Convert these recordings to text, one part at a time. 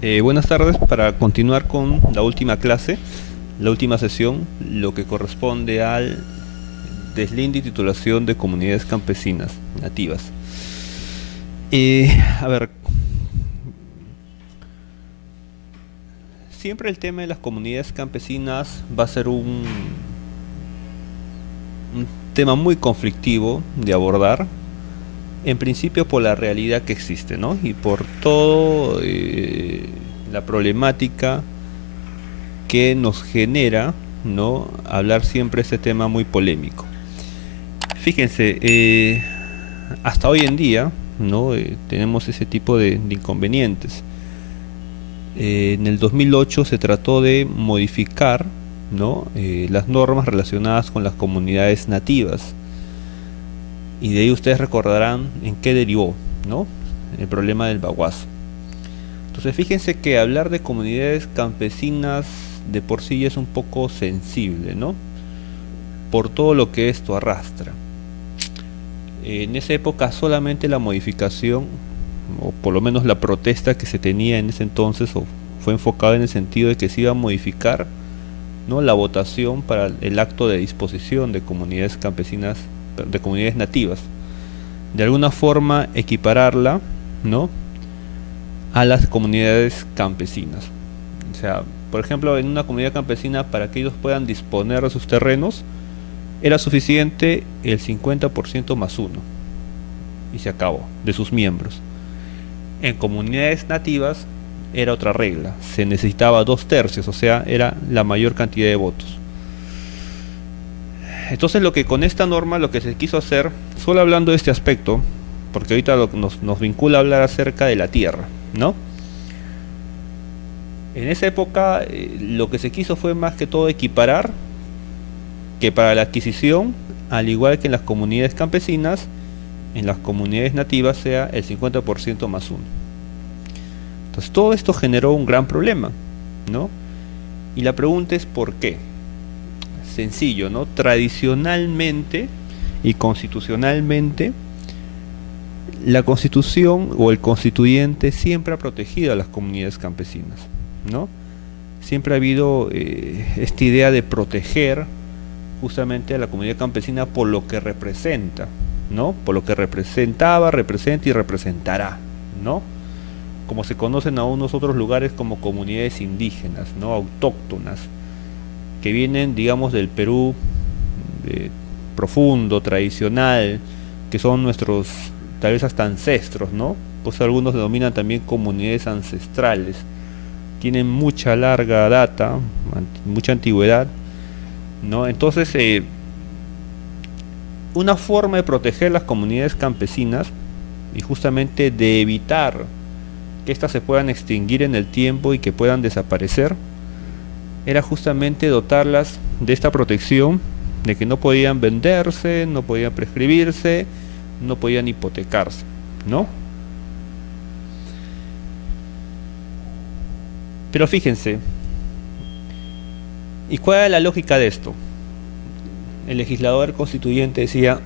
Buenas tardes. Para continuar con la última clase, la última sesión, lo que corresponde al deslinde y titulación de comunidades campesinas nativas. A ver, siempre el tema de las comunidades campesinas va a ser un tema muy conflictivo de abordar, en principio por la realidad que existe, ¿no? Y por todo la problemática que nos genera, ¿no? Hablar siempre este tema muy polémico. Fíjense, hasta hoy en día, ¿no? Tenemos ese tipo de inconvenientes. En el 2008 se trató de modificar, ¿no? Las normas relacionadas con las comunidades nativas. Y de ahí ustedes recordarán en qué derivó, ¿no? El problema del baguazo. Entonces fíjense que hablar de comunidades campesinas de por sí es un poco sensible, ¿no? Por todo lo que esto arrastra. En esa época solamente la modificación, o por lo menos la protesta que se tenía en ese entonces, fue enfocada en el sentido de que se iba a modificar, ¿no? La votación para el acto de disposición de comunidades campesinas, de comunidades nativas. De alguna forma equipararla, ¿no? A las comunidades campesinas. O sea, por ejemplo, en una comunidad campesina, para que ellos puedan disponer de sus terrenos, era suficiente el 50% más uno, y se acabó, de sus miembros. En comunidades nativas era otra regla, se necesitaba 2/3, o sea, era la mayor cantidad de votos. Entonces lo que con esta norma lo que se quiso hacer, solo hablando de este aspecto, porque ahorita nos vincula a hablar acerca de la tierra, ¿no? En esa época lo que se quiso fue más que todo equiparar que para la adquisición, al igual que en las comunidades campesinas, en las comunidades nativas sea el 50% más uno. Entonces todo esto generó un gran problema, ¿no? Y la pregunta es ¿por qué? Sencillo, ¿no? Tradicionalmente y constitucionalmente, la constitución o el constituyente siempre ha protegido a las comunidades campesinas, ¿no? Siempre ha habido esta idea de proteger justamente a la comunidad campesina por lo que representa, ¿no? Por lo que representaba, representa y representará, ¿no? Como se conocen a unos otros lugares como comunidades indígenas, ¿no? Autóctonas, que vienen, digamos, del Perú profundo, tradicional, que son nuestros, tal vez hasta ancestros, ¿no? Pues algunos denominan también comunidades ancestrales, tienen mucha larga data, mucha antigüedad, ¿no? Entonces, una forma de proteger las comunidades campesinas y justamente de evitar que éstas se puedan extinguir en el tiempo y que puedan desaparecer, era justamente dotarlas de esta protección, de que no podían venderse, no podían prescribirse, no podían hipotecarse, ¿no? Pero fíjense, ¿y cuál era la lógica de esto? El legislador constituyente decía,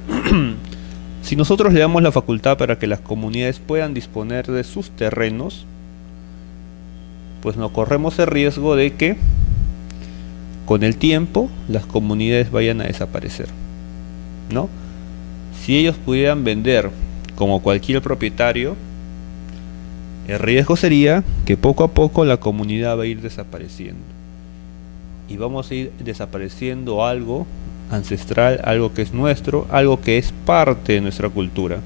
si nosotros le damos la facultad para que las comunidades puedan disponer de sus terrenos, pues no corremos el riesgo de que con el tiempo las comunidades vayan a desaparecer, ¿no? Si ellos pudieran vender como cualquier propietario, el riesgo sería que poco a poco la comunidad va a ir desapareciendo. Y vamos a ir desapareciendo algo ancestral, algo que es nuestro, algo que es parte de nuestra cultura.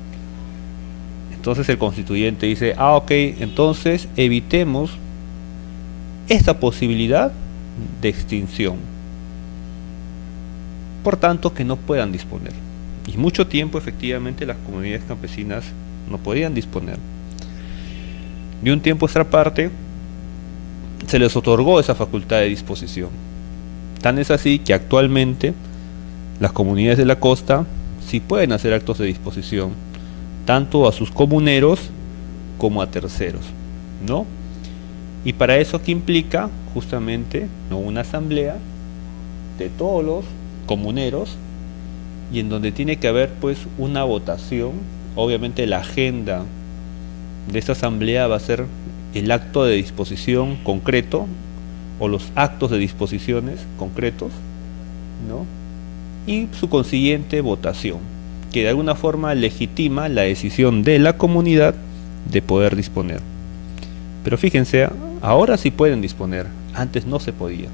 Entonces el constituyente dice, ok, entonces evitemos esta posibilidad de extinción. Por tanto, que no puedan disponer. Y mucho tiempo efectivamente las comunidades campesinas no podían disponer. De un tiempo a esta parte se les otorgó esa facultad de disposición. Tan es así que actualmente las comunidades de la costa sí pueden hacer actos de disposición, tanto a sus comuneros como a terceros, ¿no? Y para eso, ¿qué implica? Justamente, ¿no? Una asamblea de todos los comuneros, y en donde tiene que haber pues una votación. Obviamente la agenda de esta asamblea va a ser el acto de disposición concreto o los actos de disposiciones concretos, ¿no? Y su consiguiente votación, que de alguna forma legitima la decisión de la comunidad de poder disponer. Pero fíjense, ahora sí pueden disponer, antes no se podía.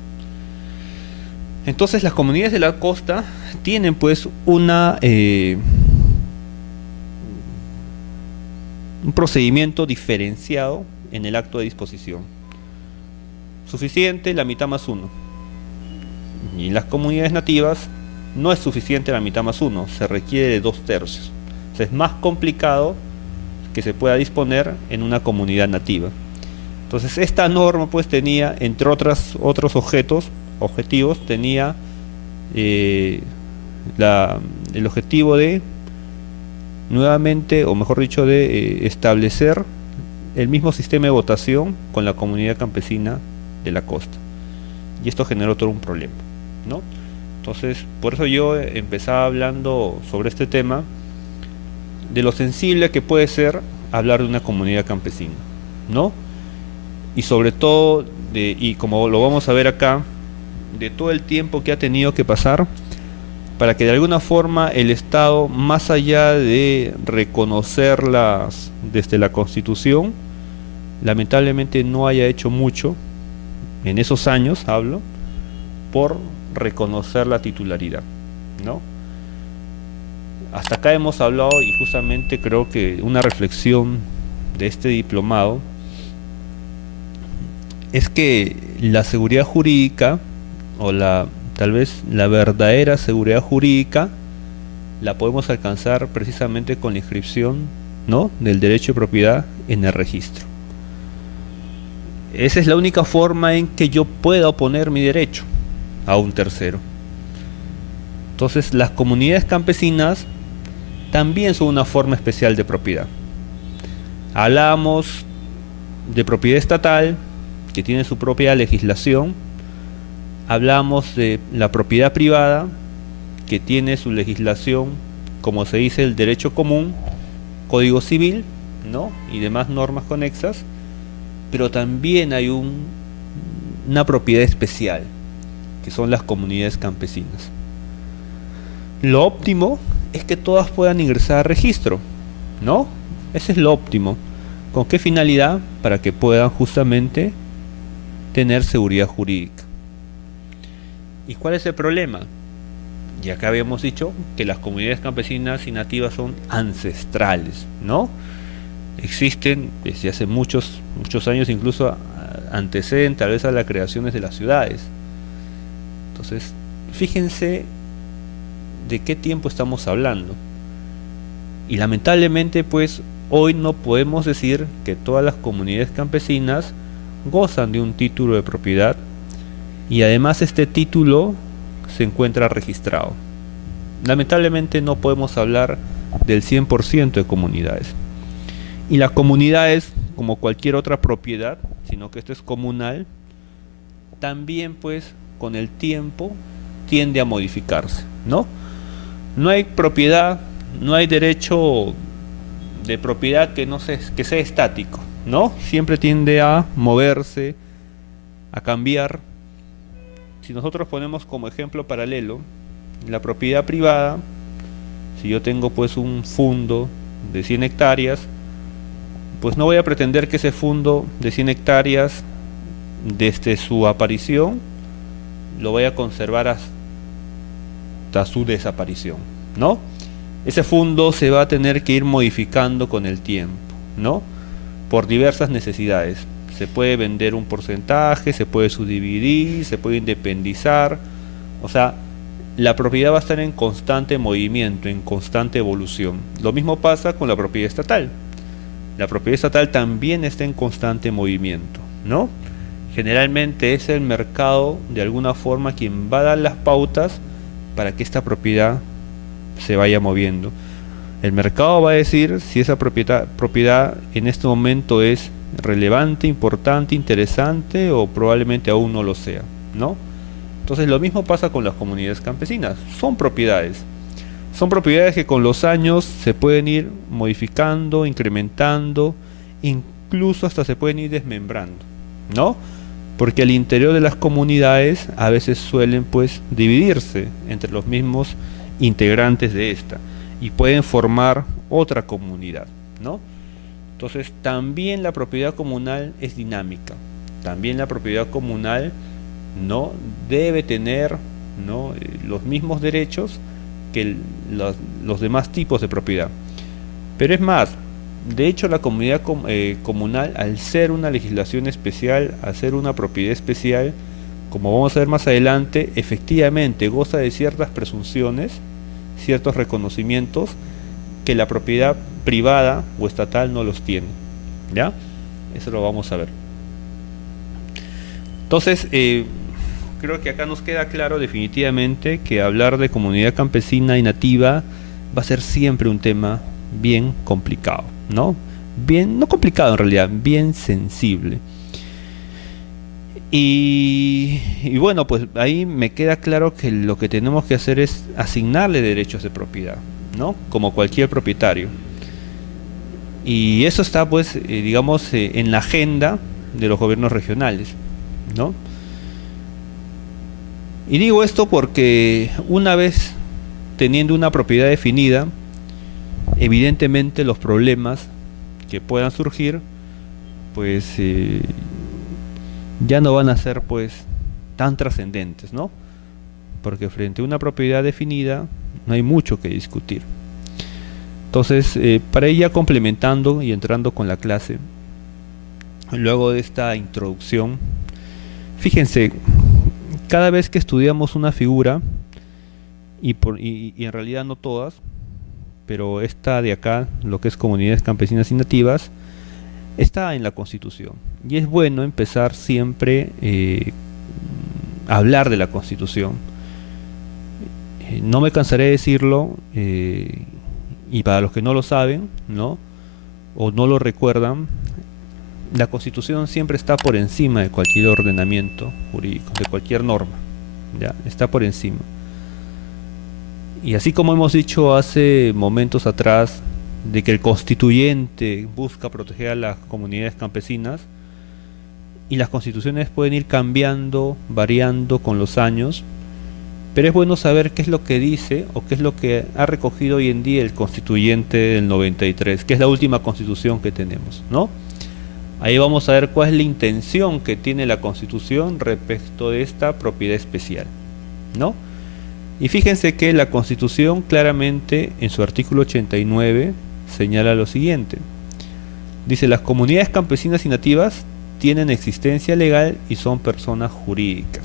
Entonces las comunidades de la costa tienen pues un procedimiento diferenciado en el acto de disposición. Suficiente la mitad más uno. Y en las comunidades nativas no es suficiente la mitad más uno, se requiere de 2/3. O sea, es más complicado que se pueda disponer en una comunidad nativa. Entonces esta norma pues tenía, entre otros objetivos, tenía el objetivo de nuevamente, o mejor dicho, de establecer el mismo sistema de votación con la comunidad campesina de la costa. Y esto generó todo un problema, ¿no? Entonces, por eso yo empezaba hablando sobre este tema, de lo sensible que puede ser hablar de una comunidad campesina, ¿no? Y sobre todo, y como lo vamos a ver acá, de todo el tiempo que ha tenido que pasar para que de alguna forma el Estado, más allá de reconocerlas desde la Constitución, lamentablemente no haya hecho mucho, en esos años hablo, por reconocer la titularidad, ¿no? Hasta acá hemos hablado y justamente creo que una reflexión de este diplomado es que la seguridad jurídica o tal vez la verdadera seguridad jurídica la podemos alcanzar precisamente con la inscripción, ¿no?, del derecho de propiedad en el registro. Esa es la única forma en que yo pueda oponer mi derecho a un tercero. Entonces las comunidades campesinas también son una forma especial de propiedad. Hablamos de propiedad estatal, que tiene su propia legislación. Hablamos de la propiedad privada, que tiene su legislación, como se dice, el derecho común, código civil, ¿no?, y demás normas conexas. Pero también hay una propiedad especial, que son las comunidades campesinas. Lo óptimo es que todas puedan ingresar al registro, ¿no? Ese es lo óptimo. ¿Con qué finalidad? Para que puedan justamente tener seguridad jurídica. ¿Y cuál es el problema? Y acá habíamos dicho que las comunidades campesinas y nativas son ancestrales, ¿no? Existen desde hace muchos años, incluso anteceden tal vez a las creaciones de las ciudades. Entonces, fíjense de qué tiempo estamos hablando. Y lamentablemente, pues, hoy no podemos decir que todas las comunidades campesinas gozan de un título de propiedad y además este título se encuentra registrado. Lamentablemente no podemos hablar del 100% de comunidades. Y las comunidades, como cualquier otra propiedad, sino que esto es comunal, también pues con el tiempo tiende a modificarse, ¿no? No hay propiedad, no hay derecho de propiedad que sea estático, ¿no? Siempre tiende a moverse, a cambiar. Si nosotros ponemos como ejemplo paralelo la propiedad privada, si yo tengo pues un fundo de 100 hectáreas, pues no voy a pretender que ese fundo de 100 hectáreas desde su aparición lo voy a conservar hasta su desaparición, ¿no? Ese fondo se va a tener que ir modificando con el tiempo, ¿no? Por diversas necesidades. Se puede vender un porcentaje, se puede subdividir, se puede independizar. O sea, la propiedad va a estar en constante movimiento, en constante evolución. Lo mismo pasa con la propiedad estatal. La propiedad estatal también está en constante movimiento, ¿no? Generalmente es el mercado, de alguna forma, quien va a dar las pautas para que esta propiedad se vaya moviendo. El mercado va a decir si esa propiedad en este momento es relevante, importante, interesante o probablemente aún no lo sea, ¿no? Entonces lo mismo pasa con las comunidades campesinas. Son propiedades que con los años se pueden ir modificando, incrementando, incluso hasta se pueden ir desmembrando, ¿no? Porque al interior de las comunidades a veces suelen pues dividirse entre los mismos integrantes de esta y pueden formar otra comunidad, ¿no? Entonces también la propiedad comunal es dinámica, también la propiedad comunal no debe tener, ¿no?, los mismos derechos que los demás tipos de propiedad. Pero es más, de hecho la comunidad comunal, al ser una legislación especial, al ser una propiedad especial, como vamos a ver más adelante, efectivamente goza de ciertas presunciones, ciertos reconocimientos que la propiedad privada o estatal no los tiene. ¿Ya? Eso lo vamos a ver. Entonces, creo que acá nos queda claro definitivamente que hablar de comunidad campesina y nativa va a ser siempre un tema bien complicado, ¿no? Bien, no complicado en realidad, bien sensible. Y bueno, pues ahí me queda claro que lo que tenemos que hacer es asignarle derechos de propiedad, ¿no? Como cualquier propietario. Y eso está, pues, digamos, en la agenda de los gobiernos regionales, ¿no? Y digo esto porque una vez teniendo una propiedad definida, evidentemente los problemas que puedan surgir, pues ya no van a ser pues tan trascendentes, ¿no? Porque frente a una propiedad definida no hay mucho que discutir. Entonces, para ir ya complementando y entrando con la clase, luego de esta introducción, fíjense, cada vez que estudiamos una figura, y en realidad no todas, pero esta de acá, lo que es comunidades campesinas y nativas, está en la Constitución. Y es bueno empezar siempre a hablar de la Constitución. No me cansaré de decirlo, y para los que no lo saben, ¿no?, o no lo recuerdan, la Constitución siempre está por encima de cualquier ordenamiento jurídico, de cualquier norma, ¿ya? Está por encima. Y así como hemos dicho hace momentos atrás de que el constituyente busca proteger a las comunidades campesinas, y las constituciones pueden ir cambiando, variando con los años, pero es bueno saber qué es lo que dice o qué es lo que ha recogido hoy en día el constituyente del 93, que es la última constitución que tenemos, ¿no? Ahí vamos a ver cuál es la intención que tiene la Constitución respecto de esta propiedad especial, ¿no? Y fíjense que la Constitución claramente en su artículo 89 señala lo siguiente. Dice: las comunidades campesinas y nativas tienen existencia legal y son personas jurídicas.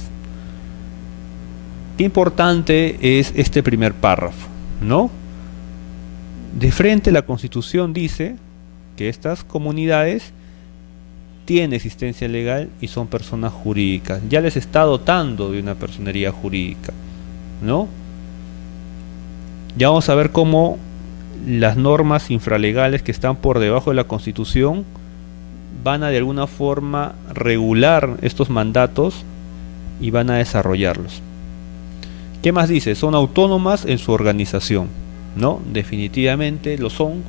Qué importante es este primer párrafo, ¿no? De frente la Constitución dice que estas comunidades tienen existencia legal y son personas jurídicas. Ya les está dotando de una personería jurídica, ¿no? Ya vamos a ver cómo las normas infralegales que están por debajo de la Constitución van a de alguna forma regular estos mandatos y van a desarrollarlos. ¿Qué más dice? Son autónomas en su organización, ¿no? Definitivamente lo son.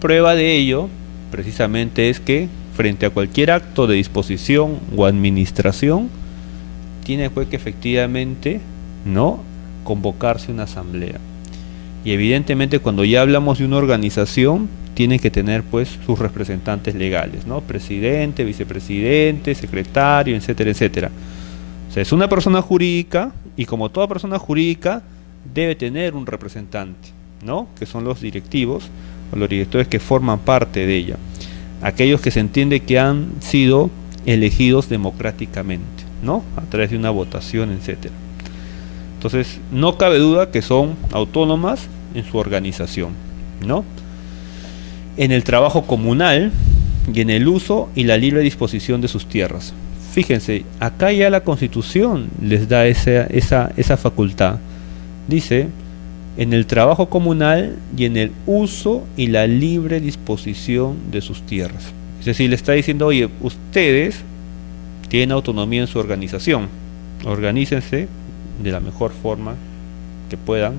Prueba de ello precisamente es que frente a cualquier acto de disposición o administración tiene pues que efectivamente, ¿no?, convocarse una asamblea. Y evidentemente cuando ya hablamos de una organización tienen que tener pues sus representantes legales, ¿no? Presidente, vicepresidente, secretario, etcétera, etcétera. O sea, es una persona jurídica y como toda persona jurídica debe tener un representante, ¿no?, que son los directivos o los directores que forman parte de ella, aquellos que se entiende que han sido elegidos democráticamente, ¿no?, a través de una votación, etcétera. Entonces, no cabe duda que son autónomas en su organización, ¿no?, en el trabajo comunal y en el uso y la libre disposición de sus tierras. Fíjense, acá ya la Constitución les da esa facultad. Dice, en el trabajo comunal y en el uso y la libre disposición de sus tierras. Es decir, le está diciendo, oye, ustedes tienen autonomía en su organización, organícense de la mejor forma que puedan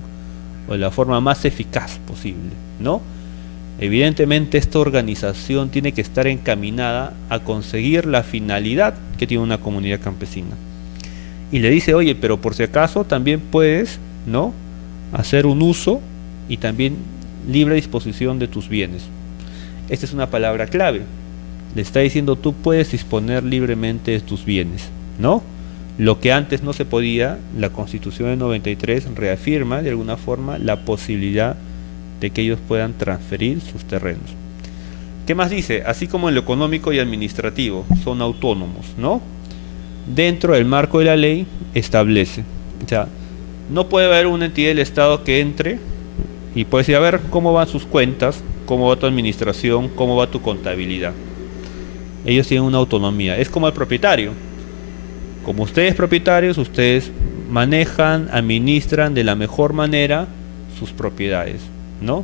o de la forma más eficaz posible, ¿no? Evidentemente esta organización tiene que estar encaminada a conseguir la finalidad que tiene una comunidad campesina. Y le dice, oye, pero por si acaso también puedes, ¿no?, hacer un uso y también libre disposición de tus bienes. Esta es una palabra clave. Le está diciendo, tú puedes disponer libremente de tus bienes, ¿no? Lo que antes no se podía, la Constitución de 93 reafirma de alguna forma la posibilidad de que ellos puedan transferir sus terrenos. ¿Qué más dice? Así como en lo económico y administrativo, son autónomos, ¿no? Dentro del marco de la ley establece. O sea, no puede haber una entidad del Estado que entre y puede decir, a ver, cómo van sus cuentas, cómo va tu administración, cómo va tu contabilidad. Ellos tienen una autonomía. Es como el propietario. Como ustedes propietarios, ustedes manejan, administran de la mejor manera sus propiedades, ¿no?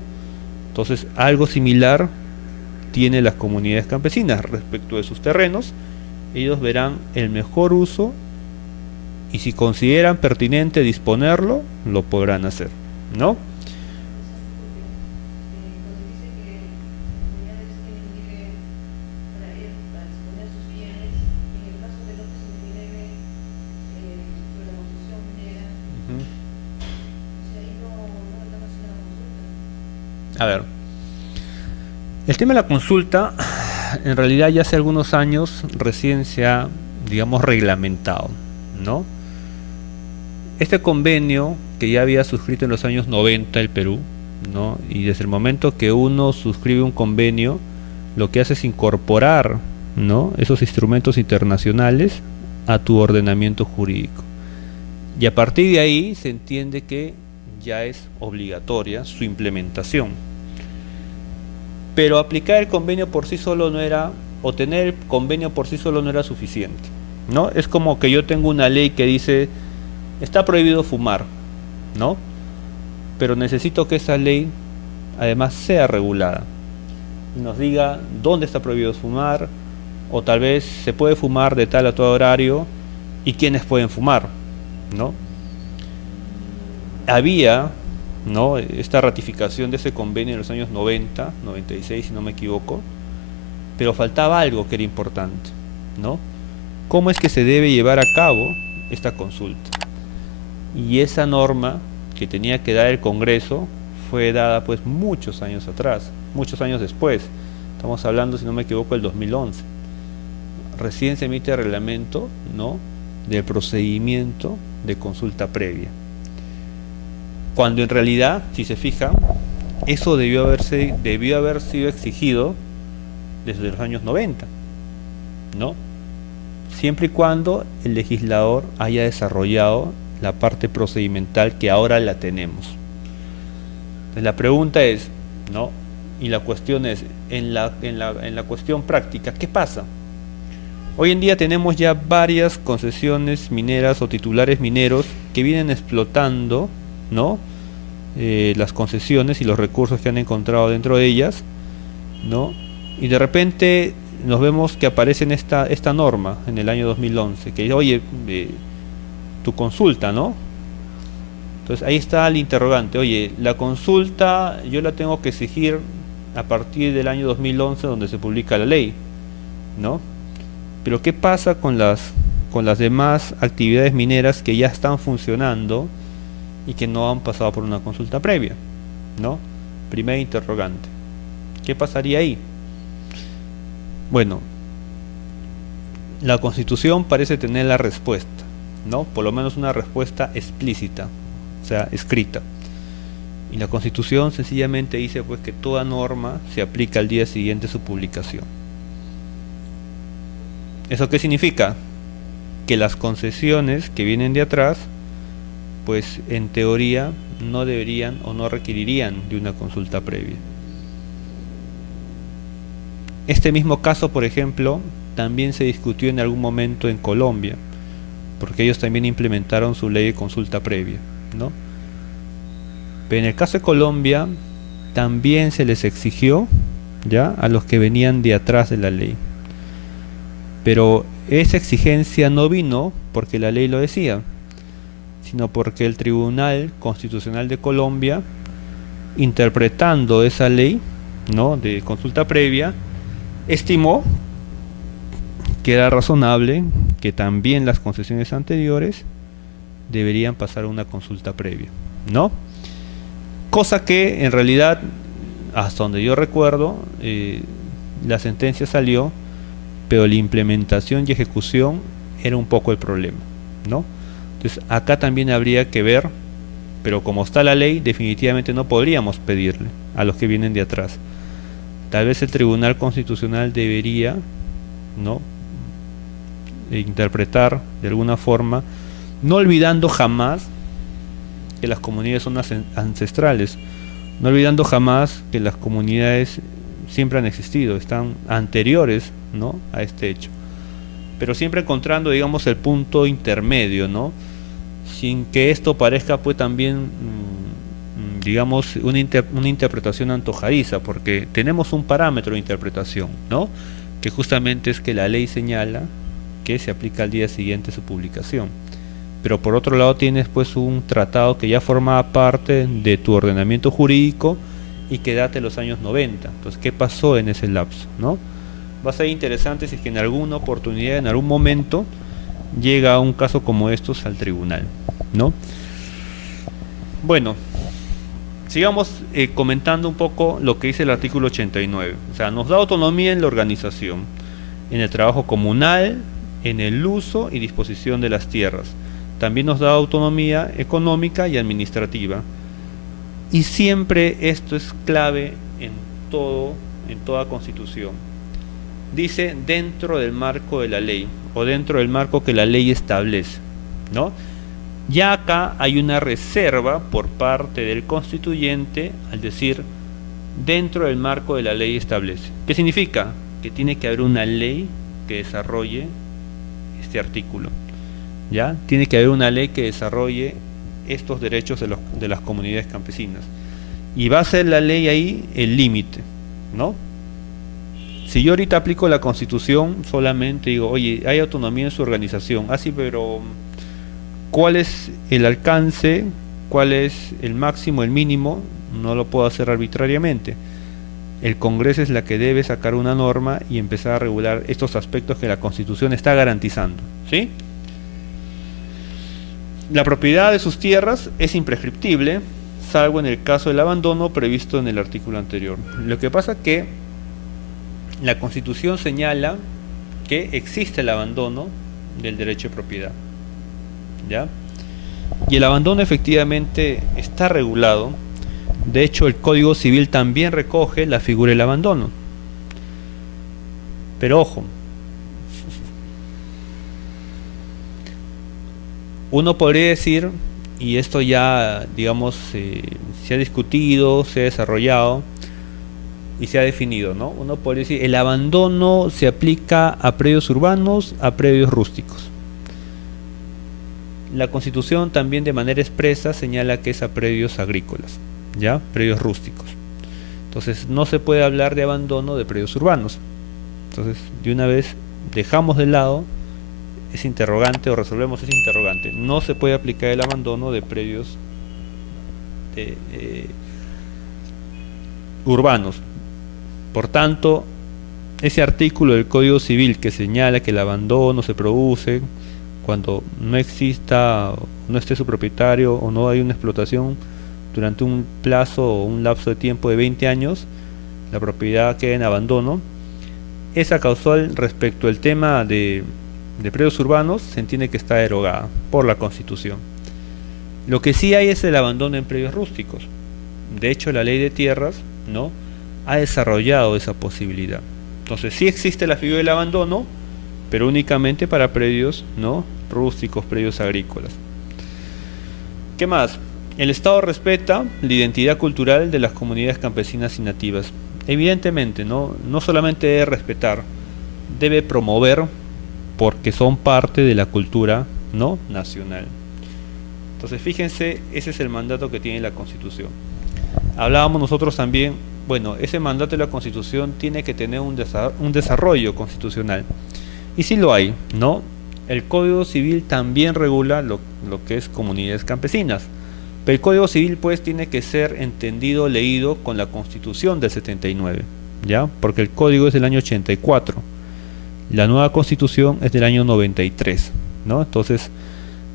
Entonces, algo similar tiene las comunidades campesinas respecto de sus terrenos. Ellos verán el mejor uso y si consideran pertinente disponerlo, lo podrán hacer, ¿no? A ver, el tema de la consulta, en realidad ya hace algunos años recién se ha, digamos, reglamentado, ¿no? Este convenio que ya había suscrito en los años 90 el Perú, ¿no? Y desde el momento que uno suscribe un convenio, lo que hace es incorporar, ¿no?, esos instrumentos internacionales a tu ordenamiento jurídico. Y a partir de ahí se entiende que ya es obligatoria su implementación. Pero aplicar el convenio por sí solo no era, o tener el convenio por sí solo no era suficiente, ¿no? Es como que yo tengo una ley que dice, está prohibido fumar, ¿no? Pero necesito que esa ley además sea regulada. Nos diga dónde está prohibido fumar, o tal vez se puede fumar de tal a tal horario, y quiénes pueden fumar, ¿no? Había, ¿no?, esta ratificación de ese convenio en los años 90, 96 si no me equivoco, pero faltaba algo que era importante, ¿no? ¿Cómo es que se debe llevar a cabo esta consulta? Y esa norma que tenía que dar el Congreso fue dada pues muchos años atrás, muchos años después. Estamos hablando, si no me equivoco, del 2011. Recién se emite el reglamento, ¿no?, del procedimiento de consulta previa. Cuando en realidad, si se fija, eso debió haber sido exigido desde los años 90, ¿no? Siempre y cuando el legislador haya desarrollado la parte procedimental que ahora la tenemos. Entonces la pregunta es, ¿no?, y la cuestión es, en la cuestión práctica, ¿qué pasa? Hoy en día tenemos ya varias concesiones mineras o titulares mineros que vienen explotando, ¿no?, las concesiones y los recursos que han encontrado dentro de ellas, ¿no? Y de repente nos vemos que aparece esta norma en el año 2011 que dice, oye, tu consulta, ¿no? Entonces ahí está el interrogante, oye, la consulta yo la tengo que exigir a partir del año 2011 donde se publica la ley, ¿no? Pero ¿qué pasa con las demás actividades mineras que ya están funcionando y que no han pasado por una consulta previa, ¿no? Primer interrogante. ¿Qué pasaría ahí? Bueno, la Constitución parece tener la respuesta, ¿no? Por lo menos una respuesta explícita, o sea, escrita. Y la Constitución sencillamente dice pues que toda norma se aplica al día siguiente de su publicación. ¿Eso qué significa? Que las concesiones que vienen de atrás, pues en teoría no deberían o no requerirían de una consulta previa. Este mismo caso, por ejemplo, también se discutió en algún momento en Colombia, porque ellos también implementaron su ley de consulta previa, ¿no? Pero en el caso de Colombia también se les exigió, ¿ya?, a los que venían de atrás de la ley. Pero esa exigencia no vino porque la ley lo decía, sino porque el Tribunal Constitucional de Colombia, interpretando esa ley, ¿no?, de consulta previa, estimó que era razonable que también las concesiones anteriores deberían pasar a una consulta previa, ¿no? Cosa que en realidad, hasta donde yo recuerdo, la sentencia salió, pero la implementación y ejecución era un poco el problema, ¿no? Entonces acá también habría que ver, pero como está la ley, definitivamente no podríamos pedirle a los que vienen de atrás. Tal vez el Tribunal Constitucional debería, ¿no?, interpretar de alguna forma, no olvidando jamás que las comunidades son ancestrales, no olvidando jamás que las comunidades siempre han existido, están anteriores, ¿no?, a este hecho, pero siempre encontrando, digamos, el punto intermedio, ¿no?, sin que esto parezca pues también digamos una interpretación antojadiza, porque tenemos un parámetro de interpretación, ¿no?, que justamente es que la ley señala que se aplica al día siguiente de su publicación, pero por otro lado tienes pues un tratado que ya formaba parte de tu ordenamiento jurídico y que data de los años 90. Entonces, ¿qué pasó en ese lapso, no? Va a ser interesante si es que en alguna oportunidad, en algún momento, llega un caso como estos al tribunal, ¿no? Bueno, sigamos comentando un poco lo que dice el artículo 89. O sea, nos da autonomía en la organización, en el trabajo comunal, en el uso y disposición de las tierras. También nos da autonomía económica y administrativa. Y siempre esto es clave en toda constitución. Dice dentro del marco de la ley, o dentro del marco que la ley establece, ¿no? Ya acá hay una reserva por parte del constituyente al decir dentro del marco de la ley establece. ¿Qué significa? Que tiene que haber una ley que desarrolle este artículo, ¿ya? Tiene que haber una ley que desarrolle estos derechos de las comunidades campesinas. Y va a ser la ley ahí el límite, ¿no? Si yo ahorita aplico la Constitución, solamente digo, oye, hay autonomía en su organización. Ah, sí, pero ¿cuál es el alcance? ¿Cuál es el máximo, el mínimo? No lo puedo hacer arbitrariamente. El Congreso es la que debe sacar una norma y empezar a regular estos aspectos que la Constitución está garantizando, ¿sí? La propiedad de sus tierras es imprescriptible, salvo en el caso del abandono previsto en el artículo anterior. Lo que pasa es que la Constitución señala que existe el abandono del derecho de propiedad, ¿ya? Y el abandono efectivamente está regulado. De hecho, el Código Civil también recoge la figura del abandono. Pero ojo, uno podría decir, y esto ya, digamos, se ha discutido, se ha desarrollado y se ha definido, ¿no? Uno podría decir, el abandono se aplica a predios urbanos, a predios rústicos. La Constitución también de manera expresa señala que es a predios agrícolas, ¿ya? Predios rústicos. Entonces no se puede hablar de abandono de predios urbanos. Entonces, de una vez dejamos de lado ese interrogante o resolvemos ese interrogante. No se puede aplicar el abandono de predios urbanos. Por tanto, ese artículo del Código Civil que señala que el abandono se produce cuando no exista, no esté su propietario o no hay una explotación durante un plazo o un lapso de tiempo de 20 años, la propiedad queda en abandono. Esa causal respecto al tema de predios urbanos se entiende que está derogada por la Constitución. Lo que sí hay es el abandono en predios rústicos. De hecho, la ley de tierras, ¿no?, ha desarrollado esa posibilidad. Entonces sí existe la figura del abandono, pero únicamente para predios, ¿no?, rústicos, predios agrícolas. ¿Qué más? El Estado respeta la identidad cultural de las comunidades campesinas y nativas. Evidentemente, no solamente debe respetar, debe promover, porque son parte de la cultura, ¿no?, nacional. Entonces fíjense, ese es el mandato que tiene la Constitución. Hablábamos nosotros también, bueno, ese mandato de la Constitución tiene que tener un desarrollo constitucional. Y sí lo hay, ¿no? El Código Civil también regula lo que es comunidades campesinas. Pero el Código Civil pues tiene que ser entendido, leído con la Constitución del 79, ¿ya? Porque el Código es del año 84, la nueva Constitución es del año 93, ¿no? Entonces,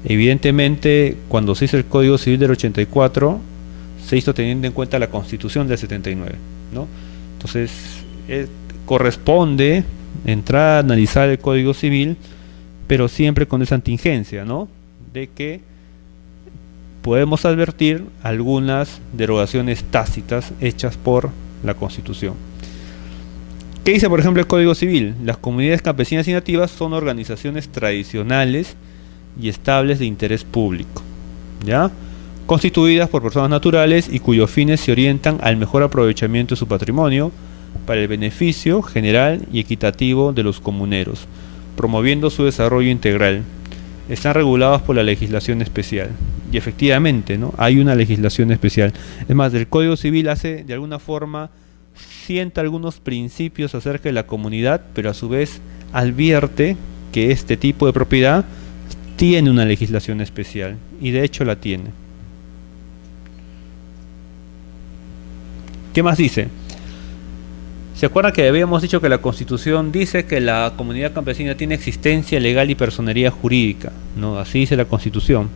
evidentemente, cuando se hizo el Código Civil del 84, se hizo teniendo en cuenta la Constitución del 79, ¿no? Entonces, corresponde entrar a analizar el Código Civil, pero siempre con esa contingencia, ¿no? De que podemos advertir algunas derogaciones tácitas hechas por la Constitución. ¿Qué dice, por ejemplo, el Código Civil? Las comunidades campesinas y nativas son organizaciones tradicionales y estables de interés público, ¿ya? Constituidas por personas naturales y cuyos fines se orientan al mejor aprovechamiento de su patrimonio para el beneficio general y equitativo de los comuneros, promoviendo su desarrollo integral. Están regulados por la legislación especial. Y efectivamente, ¿no? Hay una legislación especial. Es más, el Código Civil hace, de alguna forma, sienta algunos principios acerca de la comunidad, pero a su vez advierte que este tipo de propiedad tiene una legislación especial, y de hecho la tiene. ¿Qué más dice? ¿Se acuerdan que habíamos dicho que la Constitución dice que la comunidad campesina tiene existencia legal y personería jurídica? ¿No? Así dice la Constitución.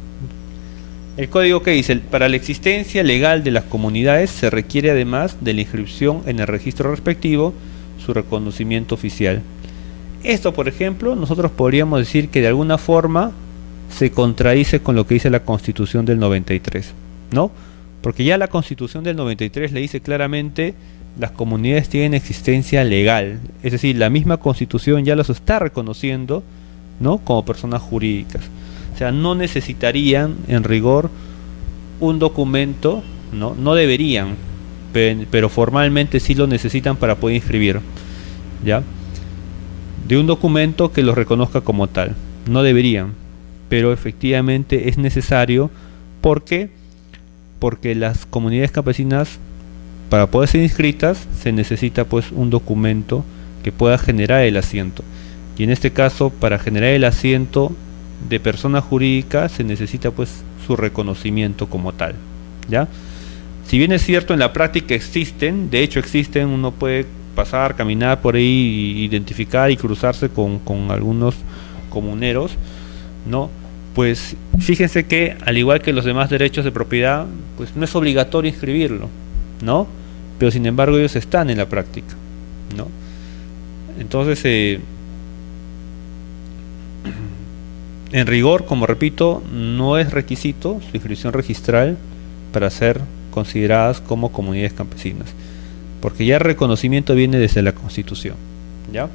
El código que dice, para la existencia legal de las comunidades se requiere además de la inscripción en el registro respectivo, su reconocimiento oficial. Esto, por ejemplo, nosotros podríamos decir que de alguna forma se contradice con lo que dice la Constitución del 93, ¿no? Porque ya la Constitución del 93 le dice claramente las comunidades tienen existencia legal, es decir, la misma Constitución ya los está reconociendo, ¿no? Como personas jurídicas. O sea, no necesitarían en rigor un documento, ¿no? No deberían, pero formalmente sí lo necesitan para poder inscribir, ¿ya? De un documento que los reconozca como tal. No deberían, pero efectivamente es necesario. ¿Por qué? Porque las comunidades campesinas, para poder ser inscritas, se necesita pues un documento que pueda generar el asiento. Y en este caso, para generar el asiento de persona jurídica, se necesita pues su reconocimiento como tal, ¿ya? Si bien es cierto, en la práctica existen, de hecho existen, uno puede pasar, caminar por ahí, identificar y cruzarse con algunos comuneros, ¿no? Pues fíjense que, al igual que los demás derechos de propiedad, pues no es obligatorio inscribirlo, ¿no? Pero sin embargo ellos están en la práctica, ¿no? Entonces, en rigor, como repito, no es requisito su inscripción registral para ser consideradas como comunidades campesinas, porque ya el reconocimiento viene desde la Constitución, ¿ya?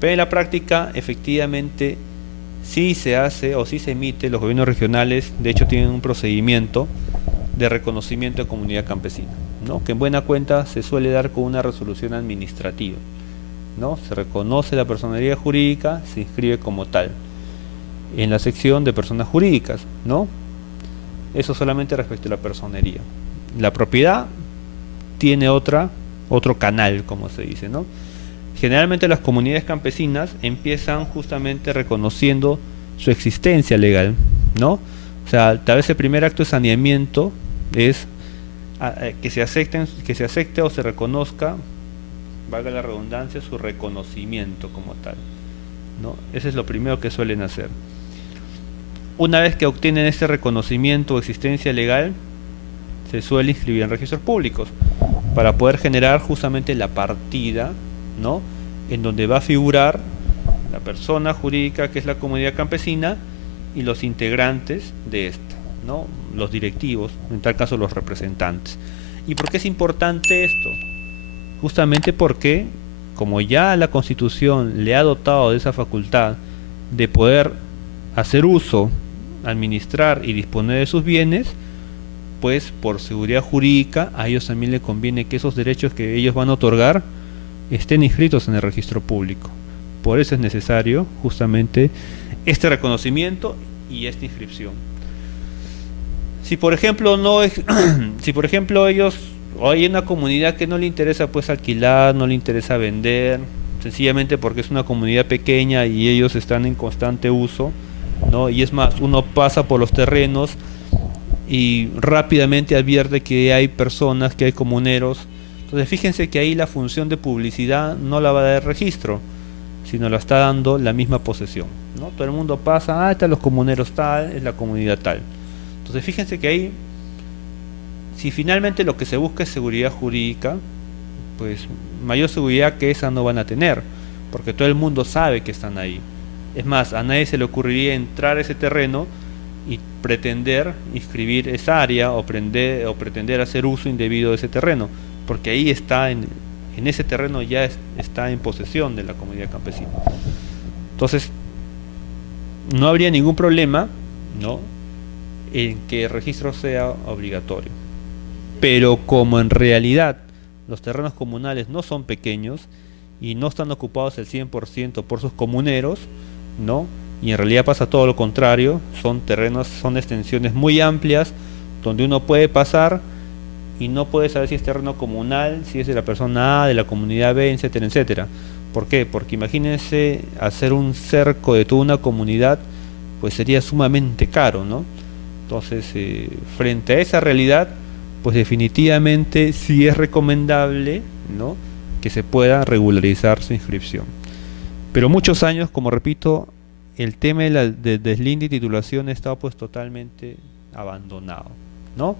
Pero en la práctica, efectivamente, sí se hace o sí se emite, los gobiernos regionales, de hecho, tienen un procedimiento de reconocimiento de comunidad campesina, ¿no? Que en buena cuenta se suele dar con una resolución administrativa, ¿no? Se reconoce la personería jurídica, se inscribe como tal en la sección de personas jurídicas, ¿no? Eso solamente respecto a la personería. La propiedad tiene otro canal, como se dice, ¿no? Generalmente las comunidades campesinas empiezan justamente reconociendo su existencia legal, ¿no? O sea, tal vez el primer acto de saneamiento es que se acepte o se reconozca, valga la redundancia, su reconocimiento como tal, ¿no? Ese es lo primero que suelen hacer. Una vez que obtienen este reconocimiento o existencia legal, se suele inscribir en registros públicos para poder generar justamente la partida, ¿no? En donde va a figurar la persona jurídica que es la comunidad campesina y los integrantes de esta, ¿no? Los directivos, en tal caso los representantes. ¿Y por qué es importante esto? Justamente porque, como ya la Constitución le ha dotado de esa facultad de poder hacer uso, administrar y disponer de sus bienes, pues por seguridad jurídica a ellos también les conviene que esos derechos que ellos van a otorgar estén inscritos en el registro público. Por eso es necesario justamente este reconocimiento y esta inscripción. Si por ejemplo si por ejemplo ellos, o hay una comunidad que no le interesa pues alquilar, no le interesa vender, sencillamente porque es una comunidad pequeña y ellos están en constante uso, ¿no? Y es más, uno pasa por los terrenos y rápidamente advierte que hay personas, que hay comuneros. Entonces fíjense que ahí la función de publicidad no la va a dar el registro, sino la está dando la misma posesión, ¿no? Todo el mundo pasa, están los comuneros tal, es la comunidad tal. Entonces fíjense que ahí, si finalmente lo que se busca es seguridad jurídica, pues mayor seguridad que esa no van a tener, porque todo el mundo sabe que están ahí. Es más, a nadie se le ocurriría entrar a ese terreno y pretender inscribir esa área o pretender hacer uso indebido de ese terreno, porque ahí está, en ese terreno ya está en posesión de la comunidad campesina. Entonces, no habría ningún problema, ¿no?, en que el registro sea obligatorio. Pero como en realidad los terrenos comunales no son pequeños y no están ocupados el 100% por sus comuneros, ¿no? Y en realidad pasa todo lo contrario, son terrenos, son extensiones muy amplias donde uno puede pasar y no puede saber si es terreno comunal, si es de la persona A, de la comunidad B, etcétera, etcétera. ¿Por qué? Porque imagínense hacer un cerco de toda una comunidad, pues sería sumamente caro, ¿no? Entonces, frente a esa realidad, pues definitivamente sí es recomendable, ¿no?, que se pueda regularizar su inscripción. Pero muchos años, como repito, el tema de deslinde y titulación ha estado pues totalmente abandonado, ¿no?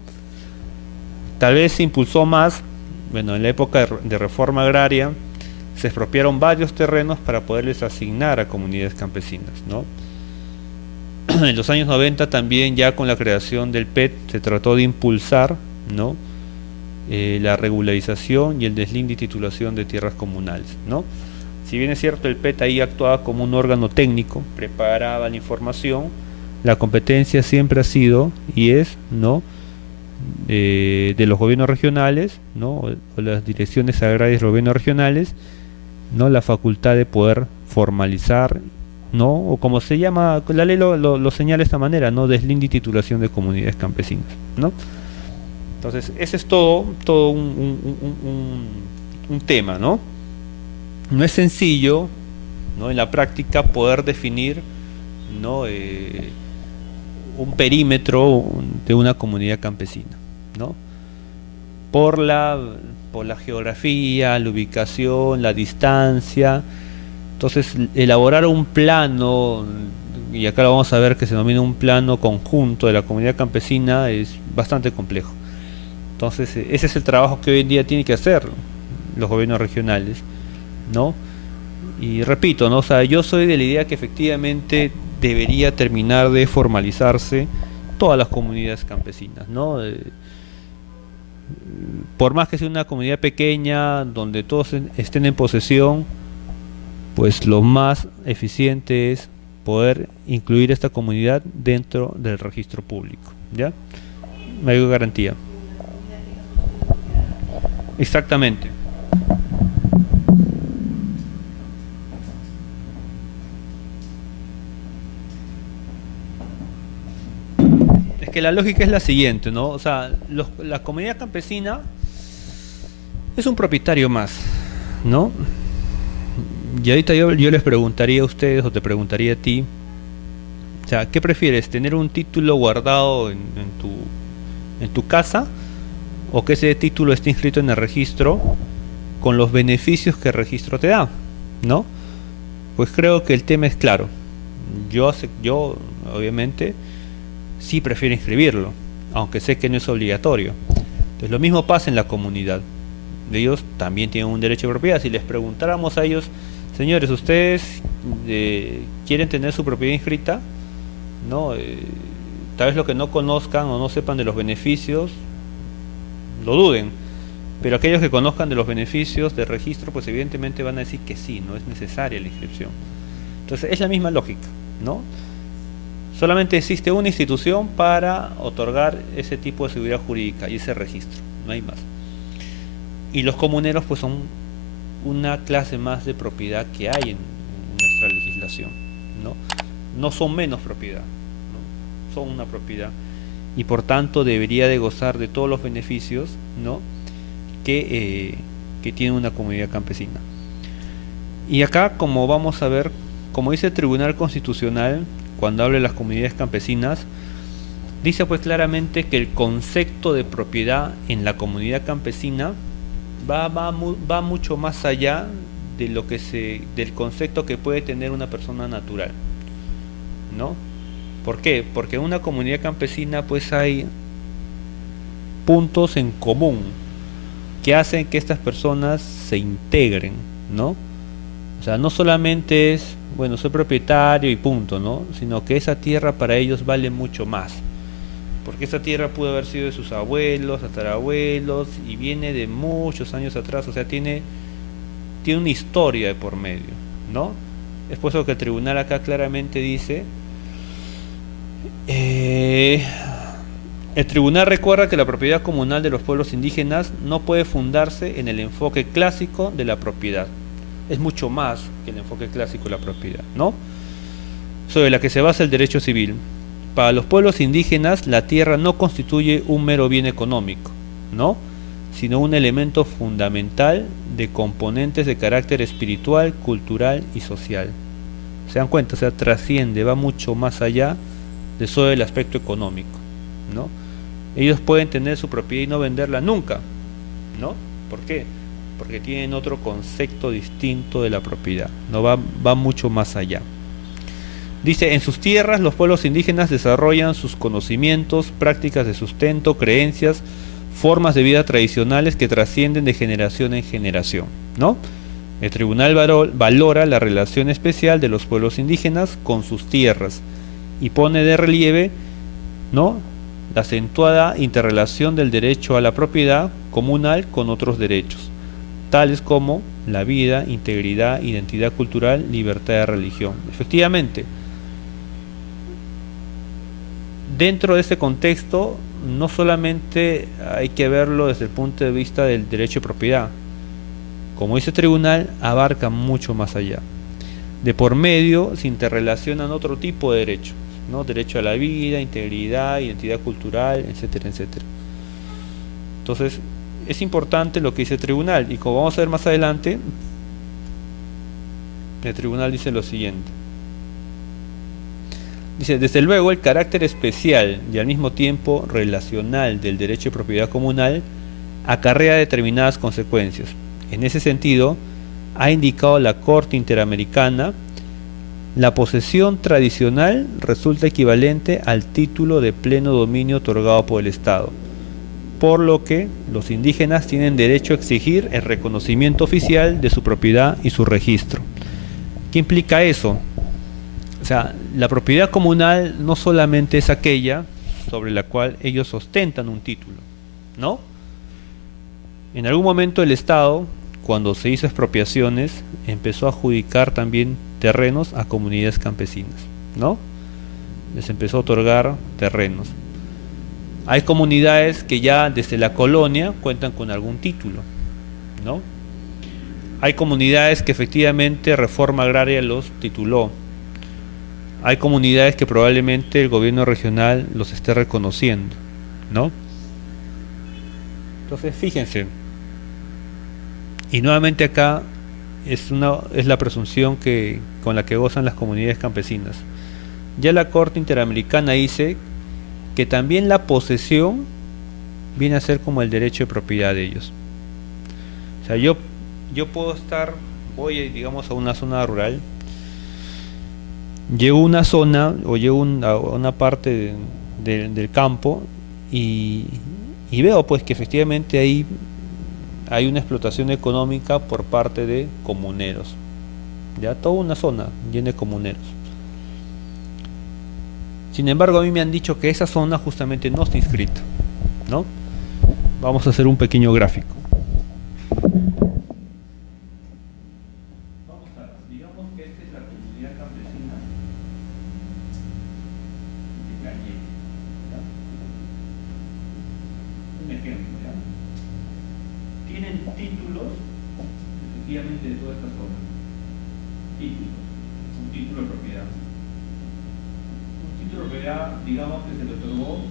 Tal vez se impulsó más, bueno, en la época de reforma agraria, se expropiaron varios terrenos para poderles asignar a comunidades campesinas, ¿no? En los años 90 también, ya con la creación del PET, se trató de impulsar, ¿no?, la regularización y el deslinde y titulación de tierras comunales, ¿no? Si bien es cierto, el PET ahí actuaba como un órgano técnico, preparaba la información, la competencia siempre ha sido y es, ¿no?, de los gobiernos regionales, ¿no?, o las direcciones agrarias de los gobiernos regionales, ¿no?, la facultad de poder formalizar, ¿no?, o como se llama, la ley lo señala de esta manera, ¿no?, deslinde y titulación de comunidades campesinas, ¿no? Entonces, ese es todo un tema, ¿no? No es sencillo, ¿no?, en la práctica poder definir, ¿no?, un perímetro de una comunidad campesina, ¿no? Por la geografía, la ubicación, la distancia. Entonces, elaborar un plano, y acá lo vamos a ver que se denomina un plano conjunto de la comunidad campesina, es bastante complejo. Entonces, ese es el trabajo que hoy en día tienen que hacer los gobiernos regionales, ¿no? Y repito, ¿no?, o sea, yo soy de la idea que efectivamente debería terminar de formalizarse todas las comunidades campesinas, ¿no? Por más que sea una comunidad pequeña, donde todos estén en posesión, pues lo más eficiente es poder incluir esta comunidad dentro del registro público, ¿ya? Mayor garantía. Exactamente. Es que la lógica es la siguiente, ¿no? O sea, la comunidad campesina es un propietario más, ¿no? Y ahorita yo les preguntaría a ustedes, o te preguntaría a ti, o sea, ¿qué prefieres? ¿Tener un título guardado en tu casa, o que ese título esté inscrito en el registro con los beneficios que el registro te da, ¿no? Pues creo que el tema es claro. Yo obviamente sí prefiero inscribirlo, aunque sé que no es obligatorio. Entonces lo mismo pasa en la comunidad. Ellos también tienen un derecho de propiedad. Si les preguntáramos a ellos, señores, ¿ustedes quieren tener su propiedad inscrita? ¿No? Tal vez lo que no conozcan o no sepan de los beneficios lo duden, pero aquellos que conozcan de los beneficios del registro, pues evidentemente van a decir que sí, no es necesaria la inscripción. Entonces es la misma lógica, ¿no? Solamente existe una institución para otorgar ese tipo de seguridad jurídica, y ese registro, no hay más. Y los comuneros pues son una clase más de propiedad que hay en nuestra legislación, ¿no? No son menos propiedad, ¿no? Son una propiedad, y por tanto debería de gozar de todos los beneficios, ¿no?, que tiene una comunidad campesina. Y acá, como vamos a ver, como dice el Tribunal Constitucional cuando habla de las comunidades campesinas, Dice pues claramente que el concepto de propiedad en la comunidad campesina va mucho más allá de del concepto que puede tener una persona natural, ¿no? ¿Por qué? Porque en una comunidad campesina pues hay puntos en común que hacen que estas personas se integren, ¿no? O sea, no solamente es, bueno, soy propietario y punto, ¿no? Sino que esa tierra para ellos vale mucho más. Porque esa tierra pudo haber sido de sus abuelos, tatarabuelos, y viene de muchos años atrás, o sea, tiene una historia de por medio, ¿no? Es por eso que el tribunal acá claramente dice, eh, el tribunal recuerda que la propiedad comunal de los pueblos indígenas no puede fundarse en el enfoque clásico de la propiedad. Es mucho más que el enfoque clásico de la propiedad, ¿no? Sobre la que se basa el derecho civil. Para los pueblos indígenas, la tierra no constituye un mero bien económico, ¿no? Sino un elemento fundamental de componentes de carácter espiritual, cultural y social. ¿Se dan cuenta? O sea, trasciende, va mucho más allá de solo el aspecto económico, ¿no? Ellos pueden tener su propiedad y no venderla nunca, ¿no? ¿Por qué? Porque tienen otro concepto distinto de la propiedad, no va mucho más allá. Dice, en sus tierras los pueblos indígenas desarrollan sus conocimientos, prácticas de sustento, creencias, formas de vida tradicionales que trascienden de generación en generación, ¿no? El tribunal valora la relación especial de los pueblos indígenas con sus tierras y pone de relieve, ¿no?, la acentuada interrelación del derecho a la propiedad comunal con otros derechos, tales como la vida, integridad, identidad cultural, libertad de religión. Efectivamente, dentro de este contexto, no solamente hay que verlo desde el punto de vista del derecho de propiedad. Como dice el tribunal, abarca mucho más allá. De por medio se interrelacionan otro tipo de derechos, ¿no? Derecho a la vida, integridad, identidad cultural, etcétera, etcétera. Entonces, es importante lo que dice el tribunal, y como vamos a ver más adelante, el tribunal dice lo siguiente. Dice, desde luego el carácter especial y al mismo tiempo relacional del derecho de propiedad comunal acarrea determinadas consecuencias. En ese sentido, ha indicado la Corte Interamericana, la posesión tradicional resulta equivalente al título de pleno dominio otorgado por el Estado, por lo que los indígenas tienen derecho a exigir el reconocimiento oficial de su propiedad y su registro. ¿Qué implica eso? O sea, la propiedad comunal no solamente es aquella sobre la cual ellos ostentan un título, ¿no? En algún momento el Estado, cuando se hizo expropiaciones, empezó a adjudicar también terrenos a comunidades campesinas, ¿no? Les empezó a otorgar terrenos. Hay comunidades que ya desde la colonia cuentan con algún título, ¿no? Hay comunidades que efectivamente Reforma Agraria los tituló. Hay comunidades que probablemente el gobierno regional los esté reconociendo, ¿no? Entonces, fíjense. Y nuevamente acá es la presunción con la que gozan las comunidades campesinas. Ya la Corte Interamericana dice que también la posesión viene a ser como el derecho de propiedad de ellos. O sea, yo puedo voy digamos a una zona rural, llego a una zona o llego a una parte del campo y veo pues que efectivamente ahí hay una explotación económica por parte de comuneros, ya toda una zona llena de comuneros. Sin embargo, a mí me han dicho que esa zona justamente no está inscrita, ¿no? Vamos a hacer un pequeño gráfico. Digamos que esta es la comunidad campesina de Cañete, ¿ya? Un ejemplo, ¿ya? Tienen títulos, efectivamente, de toda esta zona. Títulos, un título de propiedad. Un título de propiedad, digamos que se le otorgó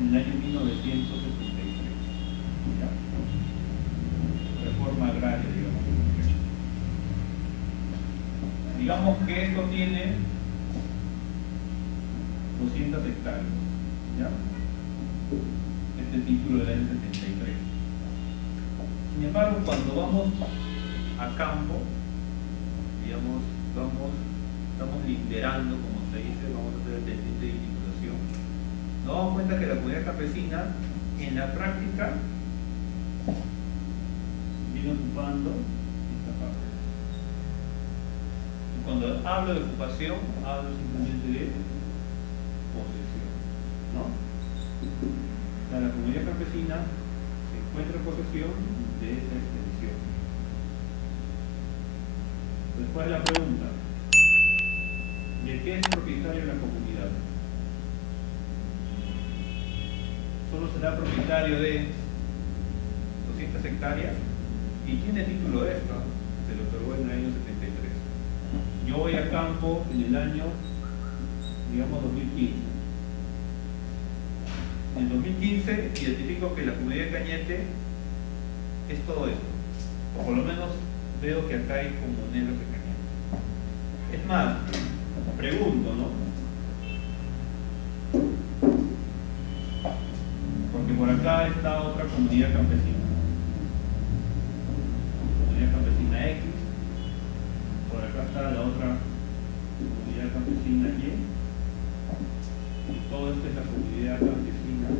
en el año 1973. ¿Ya? Reforma agraria, digamos. Digamos que esto tiene 200 hectáreas. ¿Ya? Este título del año 73. Sin embargo, cuando vamos a campo, digamos, estamos liderando, como se dice, vamos a hacer el teniente de titulación, nos damos cuenta que la comunidad campesina, en la práctica, viene ocupando esta parte. Y cuando hablo de ocupación, hablo simplemente de posesión, ¿no? O sea, la comunidad campesina se encuentra en posesión de esa extensión. Después la pregunta, ¿de qué es propietario la comunidad? Solo será propietario de 200 hectáreas. ¿Y tiene título de esto? Se lo otorgó en el año 73. Yo voy a campo en el año, digamos, 2015. En el 2015 identifico que la comunidad de Cañete es todo esto. O por lo menos veo que acá hay comuneros de Cañete. Es más, pregunto, ¿no? Porque por acá está otra comunidad campesina. Comunidad campesina X. Por acá está la otra comunidad campesina Y. Y todo esto es la comunidad campesina Z.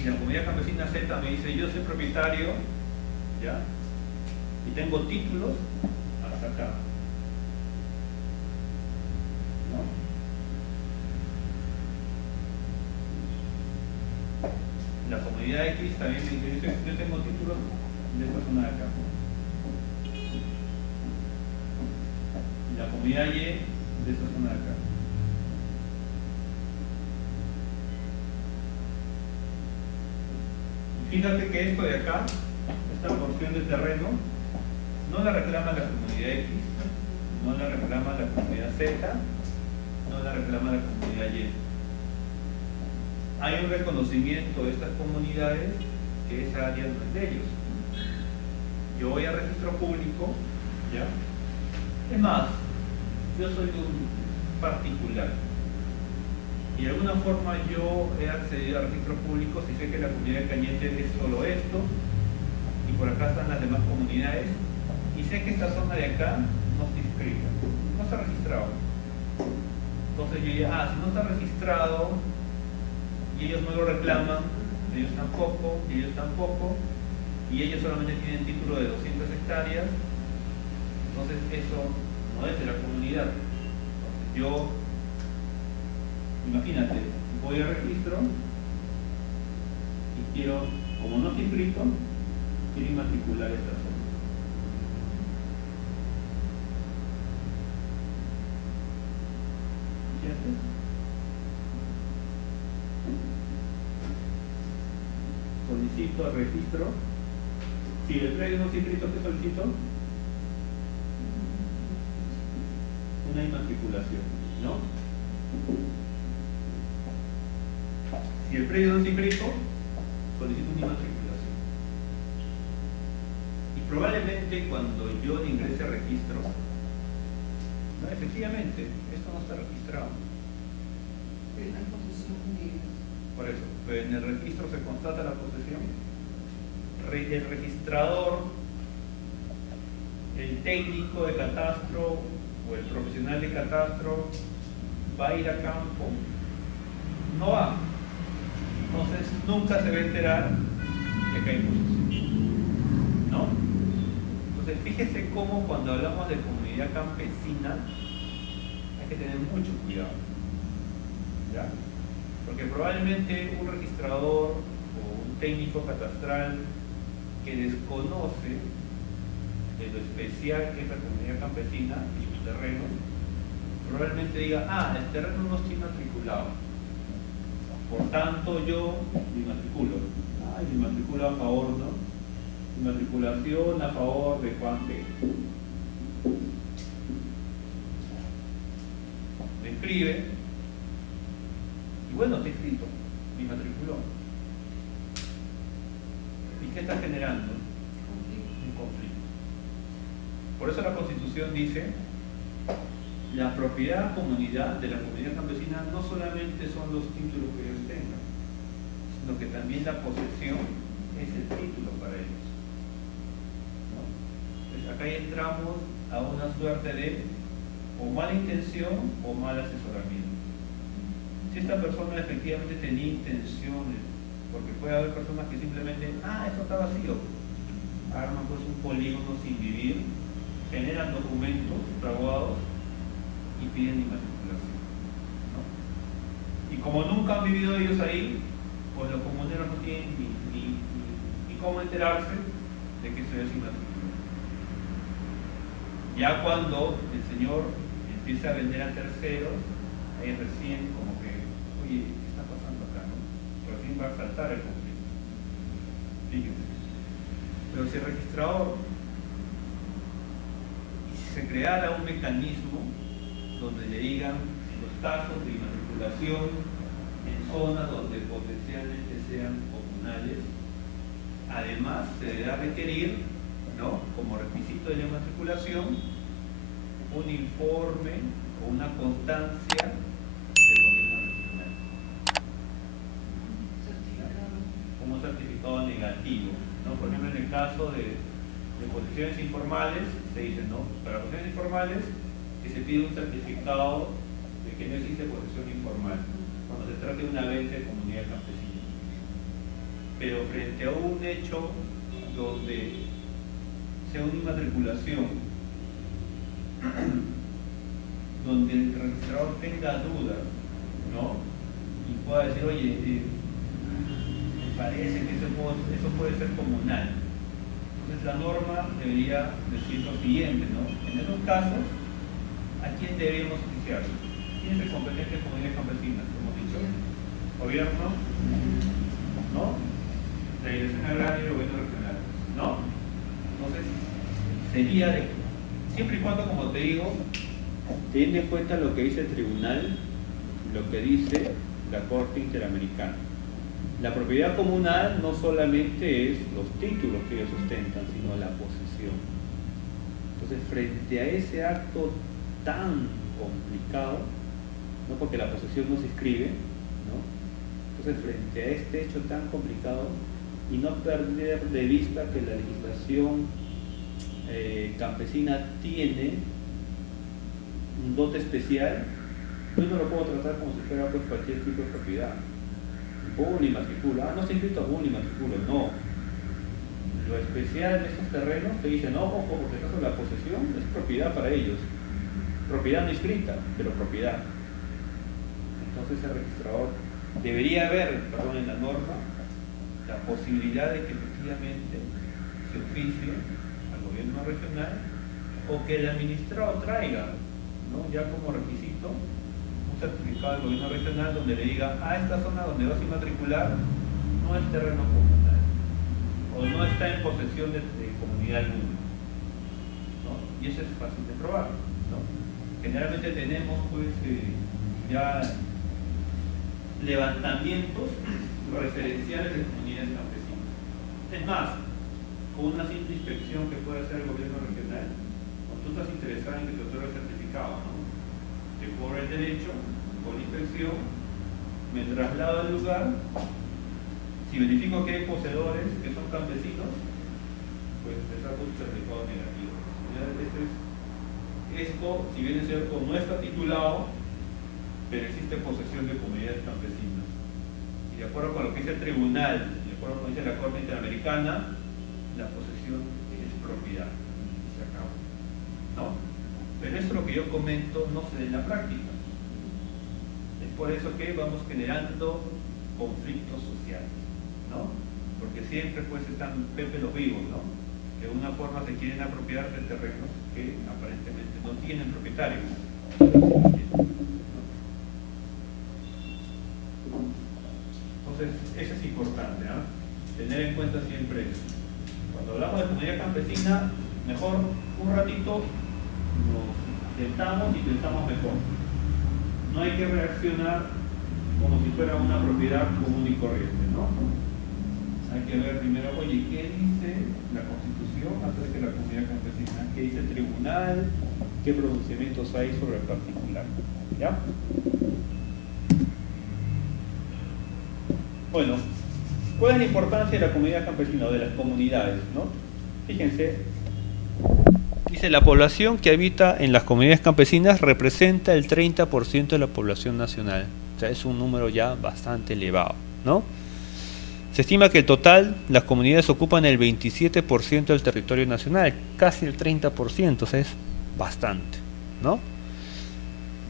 Y la comunidad campesina Z me dice, yo soy propietario, ¿ya? Y tengo títulos hasta acá. ¿No? La comunidad X también me dice, yo tengo títulos de esta zona de acá. Y la comunidad Y de esta zona de acá. Y fíjate que esto de acá, esta porción de terreno, no la reclama la comunidad X, no la reclama la comunidad Z, no la reclama la comunidad Y. Hay un reconocimiento de estas comunidades que esa área no es de ellos. Yo voy a registro público, ¿ya? Es más, yo soy un particular y de alguna forma yo he accedido a registros públicos y sé que la comunidad de Cañete es solo esto y por acá están las demás comunidades y sé que esta zona de acá no se inscribe, no está registrado. Entonces yo ya, si no está registrado y ellos no lo reclaman, ellos tampoco, y ellos tampoco, y ellos solamente tienen título de 200 hectáreas, entonces eso no es de la comunidad. Entonces yo, imagínate, voy a registro y quiero, como no estoy inscrito, quiero inmatricular esta zona. ¿Qué haces? Solicito el registro. Si el predio no está inscrito, ¿qué solicito? Una inmatriculación, ¿no? Si el predio no está inscrito, solicito una inmatriculación. Y probablemente cuando yo ingrese a registro, no, efectivamente, esto no está registrado. Pero no hay posesión de ellos. Por eso, en el registro se constata la posesión. El registrador, el técnico de catastro o el profesional de catastro va a ir a campo, no va. Entonces nunca se va a enterar de que hay posesión, ¿no? Entonces fíjese cómo cuando hablamos de comunidad campesina hay que tener mucho cuidado, ¿ya? Porque probablemente un registrador o un técnico catastral que desconoce de lo especial que es la comunidad campesina y sus terrenos, probablemente diga, ah, el terreno no está inmatriculado, por tanto yo me matriculo. Ah, y me matriculo a favor, ¿no? Inmatriculación a favor de Juan P. Me inscribe y bueno, está inscrito, me matriculó. ¿Y qué está generando? Un conflicto. Por eso la Constitución dice, la propiedad comunidad de la comunidad campesina no solamente son los títulos que ellos tengan, sino que también la posesión es el título para ellos, ¿no? Pues acá entramos a una suerte de o mala intención o mal asesoramiento. Si esta persona efectivamente tenía intenciones, porque puede haber personas que simplemente, esto está vacío, arman pues un polígono sin vivir, generan documentos fraguados y piden inmatriculación, ¿no? Y como nunca han vivido ellos ahí, pues los comuneros no tienen ni cómo enterarse de que se desinmatriculó. Ya cuando el señor empieza a vender a terceros, ahí recién como que, oye, ¿qué está pasando acá, no? Recién va a saltar el conflicto. Fíjense. Pero si el registrador, si se creara un mecanismo donde le digan los casos de inmatriculación en zonas donde potencialmente sean comunales, además se deberá requerir, ¿no?, como requisito de la inmatriculación, un informe o una constancia del gobierno regional, como un certificado negativo, ¿no? Por ejemplo, en el caso de posesiones informales, se dice, ¿no?, para posesiones informales que se pide un certificado de que no existe posesión informal cuando se trata de una venta de comunidad campesina. Pero frente a un hecho donde sea una inmatriculación donde el registrador tenga dudas, ¿no?, y pueda decir, oye, me parece que eso puede ser comunal. Entonces la norma debería decir lo siguiente, ¿no? En esos casos, ¿a quién deberíamos oficiar? ¿Quién es el competente de comunidades campesinas? Hemos dicho, gobierno, ¿no?, la dirección agraria y el gobierno regional, ¿no? Entonces, sería de, siempre y cuando, como te digo, teniendo en cuenta lo que dice el tribunal, lo que dice la Corte Interamericana. La propiedad comunal no solamente es los títulos que ellos sustentan, sino la posesión. Entonces, frente a ese acto tan complicado, no porque la posesión no se escribe, ¿no? Entonces, frente a este hecho tan complicado, y no perder de vista que la legislación campesina tiene un dote especial, yo no lo puedo tratar como si fuera pues cualquier tipo de propiedad. Pongo un inmatriculo, no está inscrito a un inmatriculo, no. Lo especial de estos terrenos te dicen, ojo, porque acaso la posesión es propiedad para ellos. Propiedad no escrita, pero propiedad. Entonces el registrador debería haber, perdón, en la norma, la posibilidad de que efectivamente se oficie al gobierno regional o que el administrado traiga, ¿no?, ya como requisito un certificado del gobierno regional donde le diga, esta zona donde vas a inmatricular no es terreno comunal o no está en posesión de comunidad alguna, ¿no? Y eso es fácil de probar, ¿no? Generalmente tenemos pues ya levantamientos referenciales de comunidades campesinas. Es más, con una simple inspección que puede hacer el gobierno regional, cuando tú estás interesado en que te otorgue el certificado, ¿no?, te cobra el derecho, con la inspección, me traslado al lugar, si verifico que hay poseedores que son campesinos, pues te saco un certificado negativo. Esto, si bien es cierto, no está titulado, pero existe posesión de comunidades campesinas. Y de acuerdo con lo que dice el tribunal, de acuerdo con lo que dice la Corte Interamericana, la posesión es propiedad. Se acabó, ¿no? Pero esto, lo que yo comento, no se da en la práctica. Es por eso que vamos generando conflictos sociales, ¿no? Porque siempre pues están Pepe los vivos, ¿no?, que de una forma se quieren apropiar de terrenos que aparentemente no tienen propietarios. Entonces, eso es importante, ¿no?, tener en cuenta siempre eso. Cuando hablamos de comunidad campesina, mejor un ratito nos sentamos y pensamos mejor. No hay que reaccionar como si fuera una propiedad común y corriente, ¿no? Hay que ver primero, oye, ¿qué dice la Constitución acerca de la comunidad campesina? ¿Qué dice el tribunal? qué pronunciamientos hay sobre el particular. ¿Ya? Bueno, ¿cuál es la importancia de la comunidad campesina o de las comunidades, ¿no? Fíjense, Dice, la población que habita en las comunidades campesinas representa el 30% de la población nacional. O sea, es un número ya bastante elevado, ¿no? Se estima que el total, las comunidades ocupan el 27% del territorio nacional, casi el 30%, o sea, es bastante, ¿no?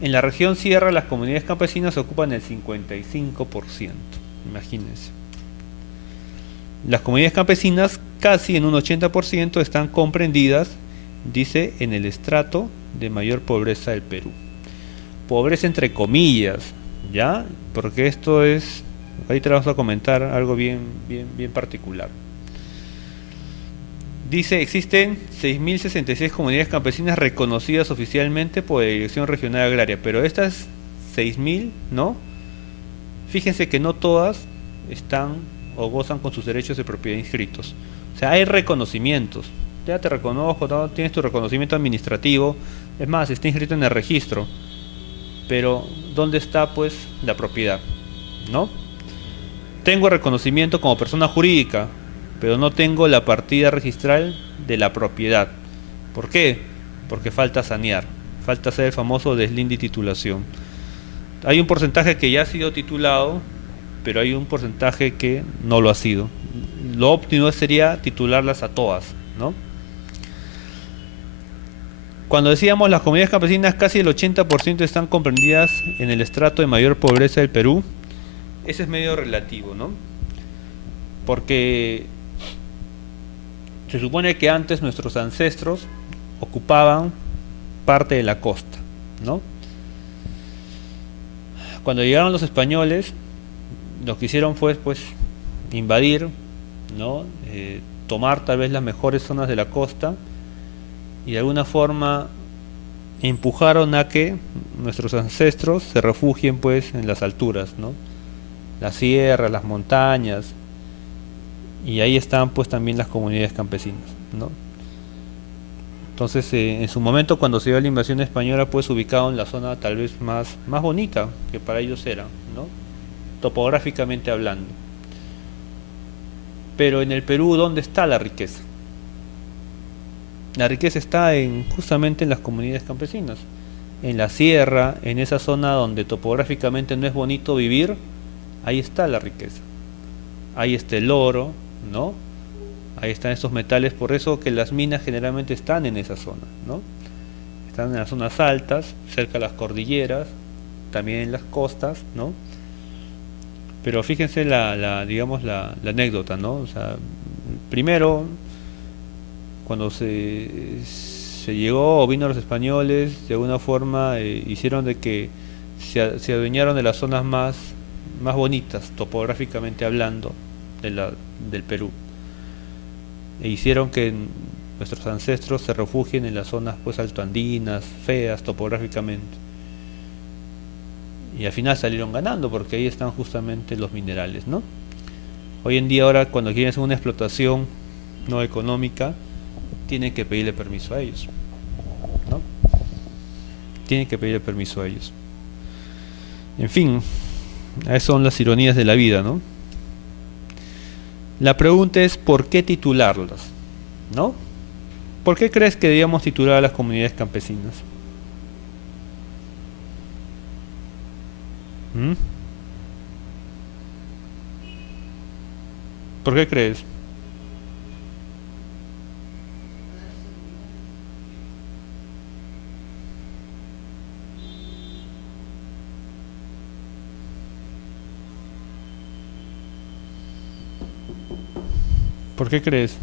En la región sierra, las comunidades campesinas ocupan el 55%, imagínense. Las comunidades campesinas, casi en un 80%, están comprendidas, dice, en el estrato de mayor pobreza del Perú. Pobreza entre comillas, ¿ya? Porque esto es, ahorita vamos a comentar algo bien particular. Dice, existen 6.066 comunidades campesinas reconocidas oficialmente por la Dirección Regional Agraria, pero estas 6.000, ¿no? Fíjense que no todas están o gozan con sus derechos de propiedad inscritos. O sea, hay reconocimientos. Ya te reconozco, ¿no? Tienes tu reconocimiento administrativo, es más, está inscrito en el registro, pero ¿dónde está pues la propiedad? ¿No? Tengo reconocimiento como persona jurídica, pero no tengo la partida registral de la propiedad. ¿Por qué? Porque falta sanear, falta hacer el famoso deslinde y titulación. Hay un porcentaje que ya ha sido titulado, pero hay un porcentaje que no lo ha sido. Lo óptimo sería titularlas a todas, ¿no? Cuando decíamos las comunidades campesinas, casi el 80% están comprendidas en el estrato de mayor pobreza del Perú. Ese es medio relativo, ¿no? Porque se supone que antes nuestros ancestros ocupaban parte de la costa, ¿no? Cuando llegaron los españoles, lo que hicieron fue pues invadir, ¿no? Tomar tal vez las mejores zonas de la costa y de alguna forma empujaron a que nuestros ancestros se refugien pues en las alturas, ¿no? Las sierras, las montañas, y ahí están pues también las comunidades campesinas, ¿no? Entonces en su momento, cuando se dio la invasión española, pues ubicado en la zona tal vez más bonita que para ellos era, ¿no? Topográficamente hablando. Pero en el Perú, ¿dónde está la riqueza? La riqueza está justamente en las comunidades campesinas, en la sierra, en esa zona donde topográficamente no es bonito vivir. Ahí está la riqueza, ahí está el oro, ¿no? Ahí están estos metales, por eso que las minas generalmente están en esa zona, ¿no? Están en las zonas altas, cerca de las cordilleras, también en las costas, ¿no? Pero fíjense digamos la anécdota, ¿no? O sea, primero, cuando se llegó o vino los españoles, de alguna forma hicieron de que se adueñaron de las zonas más bonitas, topográficamente hablando, del Perú. E hicieron que nuestros ancestros se refugien en las zonas pues altoandinas, feas topográficamente. Y al final salieron ganando porque ahí están justamente los minerales, ¿no? Hoy en día, ahora cuando quieren hacer una explotación no económica, tienen que pedirle permiso a ellos, ¿no? Tienen que pedirle permiso a ellos. En fin, esas son las ironías de la vida, ¿no? La pregunta es ¿por qué titularlas? ¿No? ¿Por qué crees que debíamos titular a las comunidades campesinas? ¿Mm? ¿Por qué crees? ¿Por qué crees?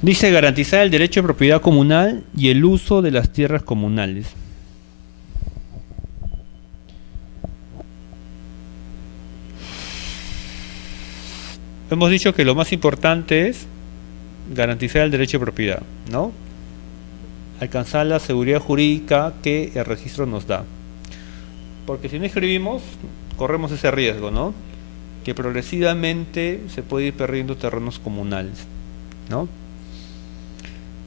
Dice garantizar el derecho de propiedad comunal y el uso de las tierras comunales. Hemos dicho que lo más importante es garantizar el derecho de propiedad, ¿no? Alcanzar la seguridad jurídica que el registro nos da. Porque si no escribimos, corremos ese riesgo, ¿no? que progresivamente se puede ir perdiendo terrenos comunales, ¿no?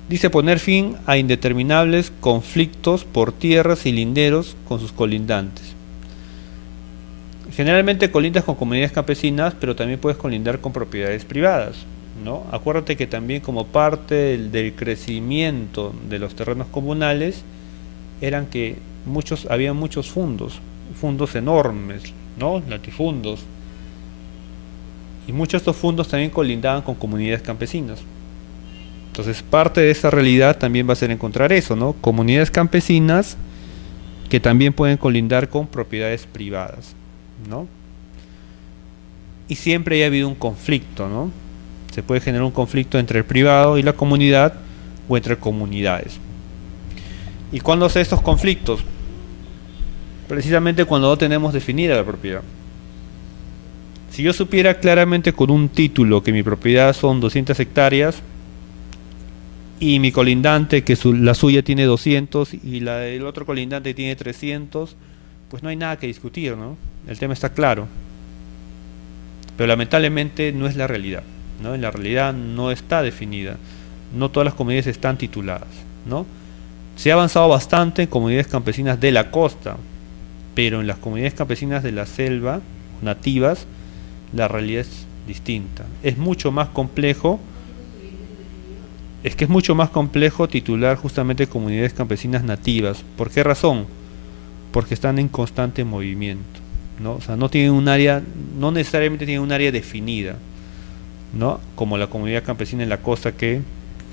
Dice poner fin a indeterminables conflictos por tierras y linderos con sus colindantes. Generalmente colindas con comunidades campesinas, pero también puedes colindar con propiedades privadas, ¿no? Acuérdate que también como parte del crecimiento de los terrenos comunales eran que había muchos fundos enormes, ¿no? Latifundos. Y muchos de estos fundos también colindaban con comunidades campesinas. Entonces parte de esa realidad también va a ser encontrar eso, ¿no? Comunidades campesinas que también pueden colindar con propiedades privadas, ¿no? Y siempre ha habido un conflicto, ¿no? Se puede generar un conflicto entre el privado y la comunidad o entre comunidades. ¿Y cuándo se estos conflictos? Precisamente cuando no tenemos definida la propiedad. Si yo supiera claramente con un título que mi propiedad son 200 hectáreas y mi colindante que la suya tiene 200 y la del otro colindante tiene 300, pues no hay nada que discutir, ¿no? El tema está claro. Pero lamentablemente no es la realidad, ¿no? En la realidad no está definida. No todas las comunidades están tituladas, ¿no? Se ha avanzado bastante en comunidades campesinas de la costa, pero en las comunidades campesinas de la selva, nativas, la realidad es distinta. Es mucho más complejo. Es que es mucho más complejo titular justamente comunidades campesinas nativas. ¿Por qué razón? Porque están en constante movimiento, ¿no? O sea, no tienen un área, no necesariamente tienen un área definida, ¿no? Como la comunidad campesina en la costa que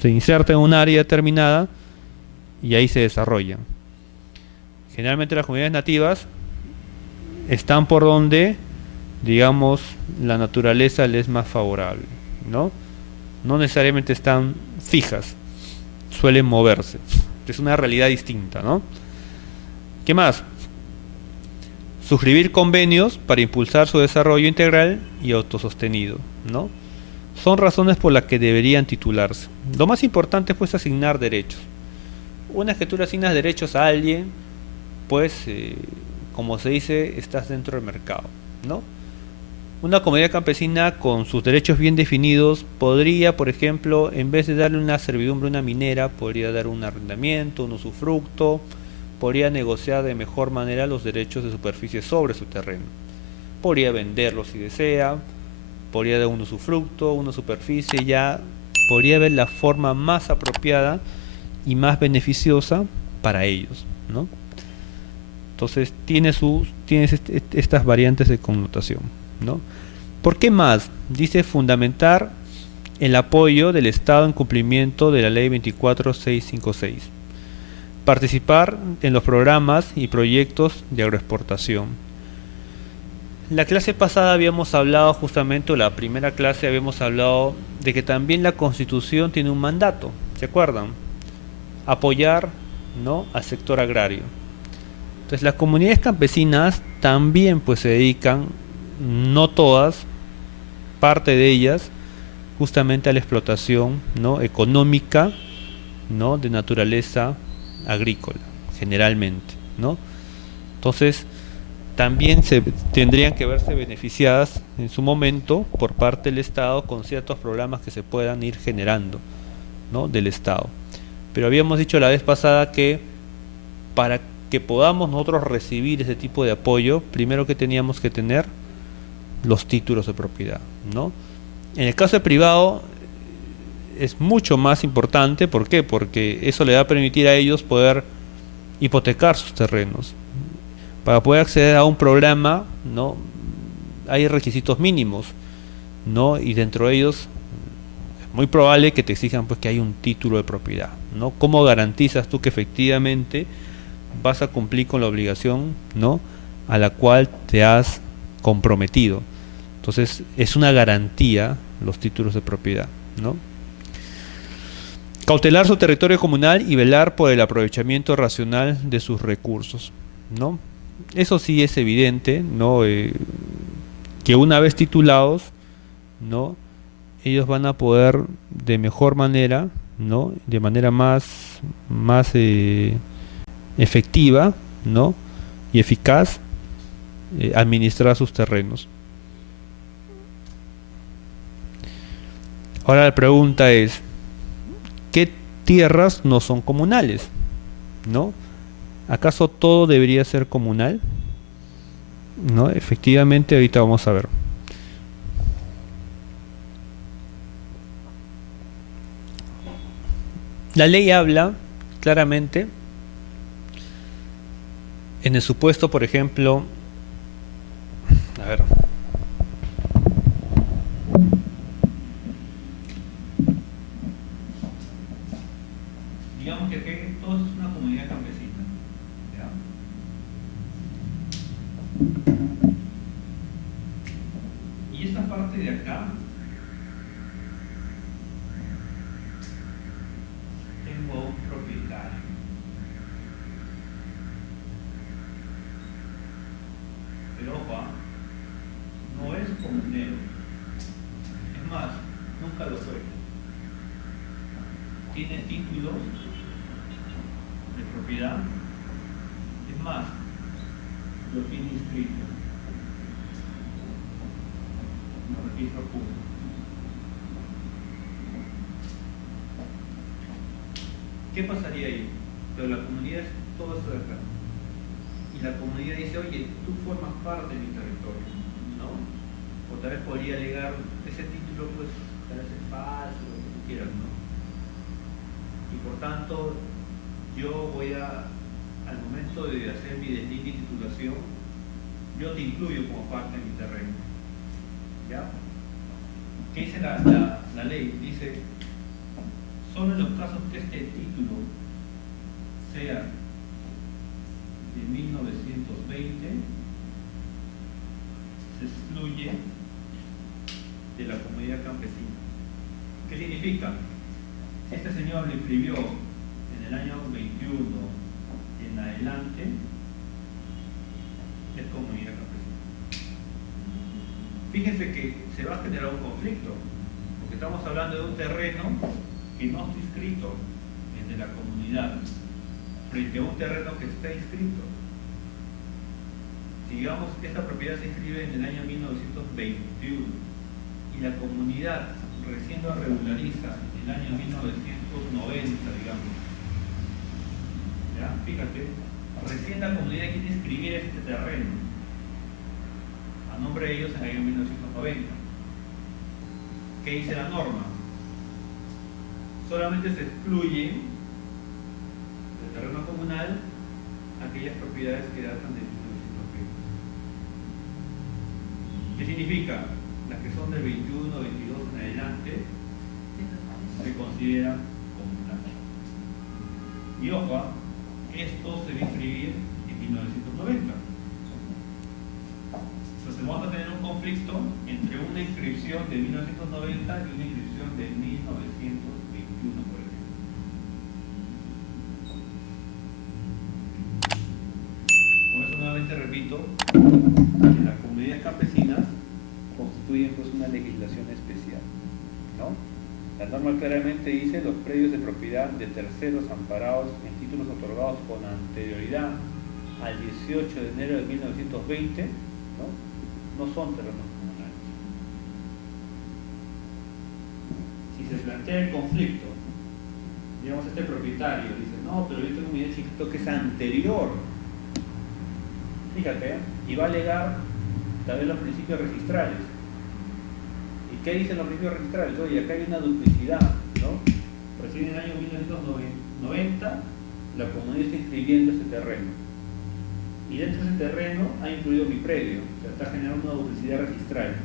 se inserta en un área determinada y ahí se desarrollan. Generalmente las comunidades nativas están por donde, digamos, la naturaleza les es más favorable, ¿no? No necesariamente están fijas, suelen moverse. Es una realidad distinta, ¿no? ¿Qué más? Suscribir convenios para impulsar su desarrollo integral y autosostenido, ¿no? Son razones por las que deberían titularse. Lo más importante es pues asignar derechos. Una vez que tú le asignas derechos a alguien, pues, como se dice, estás dentro del mercado, ¿no? Una comunidad campesina con sus derechos bien definidos podría, por ejemplo, en vez de darle una servidumbre a una minera, podría dar un arrendamiento, un usufructo, podría negociar de mejor manera los derechos de superficie sobre su terreno. Podría venderlo si desea, podría dar un usufructo, una superficie, ya podría ver la forma más apropiada y más beneficiosa para ellos, ¿no? Entonces tienes estas variantes de connotación, ¿no? ¿Por qué más? Dice fundamentar el apoyo del Estado en cumplimiento de la Ley 24656. Participar en los programas y proyectos de agroexportación. La clase pasada habíamos hablado justamente, o la primera clase habíamos hablado de que también la Constitución tiene un mandato, ¿se acuerdan? Apoyar, ¿no?, al sector agrario. Entonces las comunidades campesinas también pues se dedican, no todas, parte de ellas, justamente a la explotación, ¿no?, económica, ¿no?, de naturaleza agrícola, generalmente, ¿no? Entonces también tendrían que verse beneficiadas en su momento por parte del Estado con ciertos programas que se puedan ir generando, ¿no?, del Estado. Pero habíamos dicho la vez pasada que para que podamos nosotros recibir ese tipo de apoyo, primero que teníamos que tener los títulos de propiedad, ¿no? En el caso de privado es mucho más importante. ¿Por qué? Porque eso le va a permitir a ellos poder hipotecar sus terrenos. Para poder acceder a un programa, ¿no?, hay requisitos mínimos, ¿no? Y dentro de ellos es muy probable que te exijan pues que hay un título de propiedad, ¿no? ¿Cómo garantizas tú que efectivamente vas a cumplir con la obligación, ¿no?, a la cual te has comprometido? Entonces es una garantía los títulos de propiedad, ¿no? Cautelar su territorio comunal y velar por el aprovechamiento racional de sus recursos, ¿no? Eso sí es evidente, ¿no? Que una vez titulados, ¿no?, ellos van a poder de mejor manera, ¿no?, de manera más efectiva, ¿no?, y eficaz, administrar sus terrenos. Ahora la pregunta es, ¿qué tierras no son comunales? ¿No? ¿Acaso todo debería ser comunal? ¿No? Efectivamente, ahorita vamos a ver. La ley habla claramente en el supuesto, por ejemplo, a ver, Digamos que aquí todo es una comunidad campesina. ¿Ya? Y esta parte de acá, tengo un propietario. Pero ojo, no es comunero. Es más, nunca lo fue. Tiene títulos de propiedad. Es más, lo tiene inscrito en el registro público. ¿Qué pasaría ahí? Pero la comunidad es todo esto de acá. Y la comunidad dice, oye, tú formas parte de mi territorio, ¿no? O tal vez podría alegar, ese título pues tal vez es falso, lo que tú quieras, ¿no? Y por tanto, yo voy al momento de hacer mi deslinde y titulación, yo te incluyo como parte de mi terreno. ¿Ya? ¿Qué dice la ley? Dice, solo en los casos que este título sea de 1920, se excluye de la comunidad campesina. ¿Qué significa? Este señor lo inscribió en el año 21 en adelante, es comunidad campesina. Fíjense que se va a generar un conflicto, porque estamos hablando de un terreno que no está inscrito en la comunidad, frente a un terreno que está inscrito. Si digamos que esta propiedad se inscribe en el año 1921 y la comunidad recién lo regulariza en el año 1990, digamos. ¿Ya? Fíjate, recién la comunidad quiere inscribir este terreno a nombre de ellos en el año 1990. ¿Qué dice la norma? Solamente se excluye del terreno comunal aquellas propiedades que datan de 1920. ¿Qué significa? Las que son del 21, 22 en adelante se consideran comunales. Y ojo, esto se va a inscribir en 1990. Entonces vamos a tener un conflicto entre una inscripción de 1990 y una inscripción de 1921, por ejemplo. Por eso nuevamente repito que las comunidades campesinas constituyen pues una legislación especial, ¿no? La norma claramente dice los predios de propiedad de terceros amparados en títulos otorgados con anterioridad al 18 de enero de 1920, no son terrenos comunales. Si se plantea el conflicto, digamos este propietario dice, no, pero yo tengo un bien chiquito que es anterior, fíjate, y va a alegar tal vez los principios registrales. ¿Y qué dicen los principios registrales? Oye, acá hay una duplicidad, ¿no? Recién en el año 1990 la comunidad está inscribiendo ese terreno. Y dentro de ese terreno ha incluido mi predio, o sea, está generando una duplicidad registral.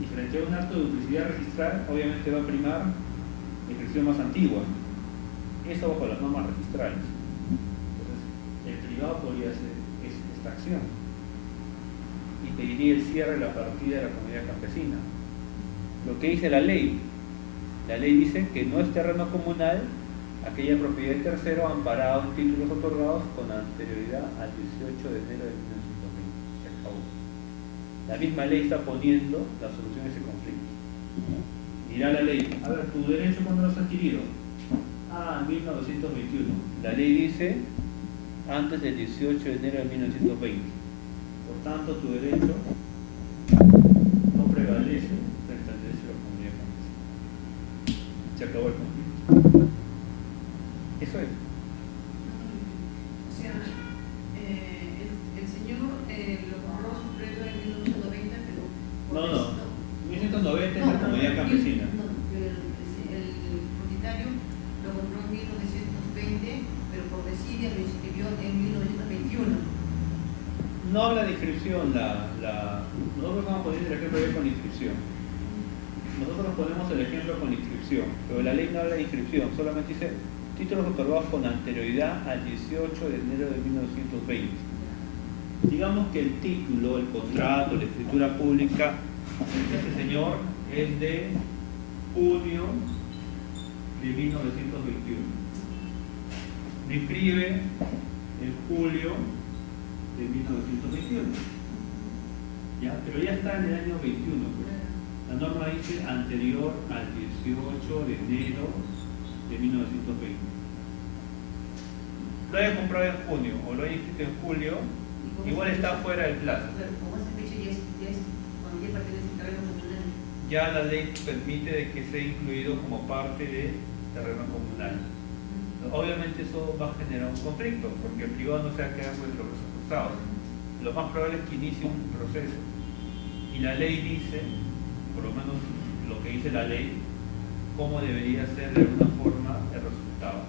Y frente a un acto de duplicidad registral, obviamente va a primar la inscripción más antigua. Eso bajo las normas registrales. Entonces, el privado podría hacer esta acción y pediría el cierre de la partida de la comunidad campesina. Lo que dice la ley dice que no es terreno comunal aquella propiedad de tercero amparado en títulos otorgados con anterioridad al 18 de enero de 1920. Se acabó. La misma ley está poniendo la solución a ese conflicto. Dirá la ley, a ver, ¿tu derecho cuándo lo has adquirido? En 1921. La ley dice antes del 18 de enero de 1920. Por tanto, tu derecho no prevalece frente al derecho de la comunidad campesina. inscripción, nosotros vamos a poner el ejemplo de con inscripción. Nosotros ponemos el ejemplo con inscripción, pero la ley no habla de inscripción, solamente dice títulos otorgados con anterioridad al 18 de enero de 1920. Digamos que el título, el contrato, la escritura pública de este señor es de junio de 1921. Me inscribe en julio de 1921. ¿Ya? Pero ya está en el año 21. Pues. La norma dice anterior al 18 de enero de 1920. Lo haya comprado en junio o lo haya inscrito en julio, igual está fuera del plazo. Pero como esa fecha ya es cuando ya pertenece al terreno comunal. Ya la ley permite de que sea incluido como parte del terreno comunal. Obviamente eso va a generar un conflicto, porque el privado no se va a quedar con los brazos cruzados. Lo más probable es que inicie un proceso. Y la ley dice, por lo menos lo que dice la ley, cómo debería ser de alguna forma el resultado.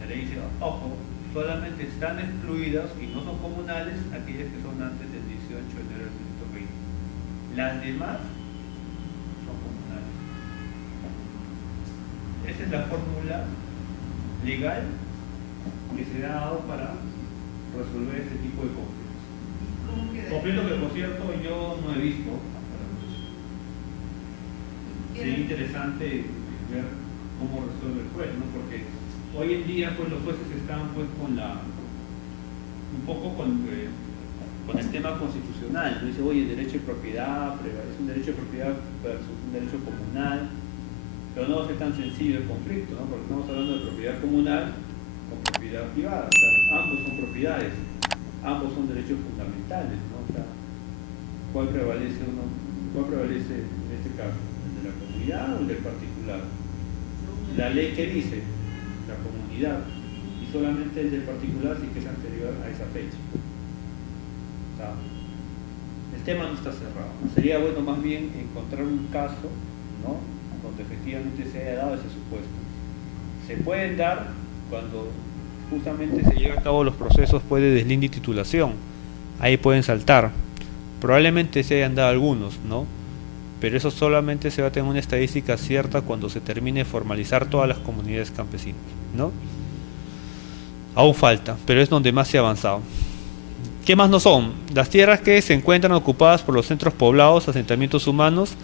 La ley dice, ojo, solamente están excluidas y no son comunales aquellas que son antes del 18 de enero del 1920. Las demás son comunales. Esa es la fórmula legal que se ha dado para resolver este tipo de conflictos. Conflicto que, por cierto, yo no he visto. Sería interesante ver cómo resuelve el juez, ¿no? Porque hoy en día pues los jueces están pues con un poco con el tema constitucional, ¿no? Dice, oye, derecho de propiedad, es un derecho de propiedad versus un derecho comunal, pero no va a ser tan sencillo el conflicto, ¿no? Porque estamos hablando de propiedad comunal con propiedad privada, o sea, ambos son propiedades, ambos son derechos fundamentales, ¿no? O sea, ¿cuál prevalece en este caso? ¿El de la comunidad o el del particular? La ley que dice, la comunidad, y solamente el del particular si que es anterior a esa fecha. O sea, el tema no está cerrado. Sería bueno más bien encontrar un caso, ¿no?, donde efectivamente se haya dado ese supuesto. Se pueden dar cuando justamente se llevan a cabo los procesos pues, de deslinde y titulación. Ahí pueden saltar. Probablemente se hayan dado algunos, ¿no? Pero eso solamente se va a tener una estadística cierta cuando se termine de formalizar todas las comunidades campesinas, ¿no? Aún falta, pero es donde más se ha avanzado. ¿Qué más no son? Las tierras que se encuentran ocupadas por los centros poblados, asentamientos humanos,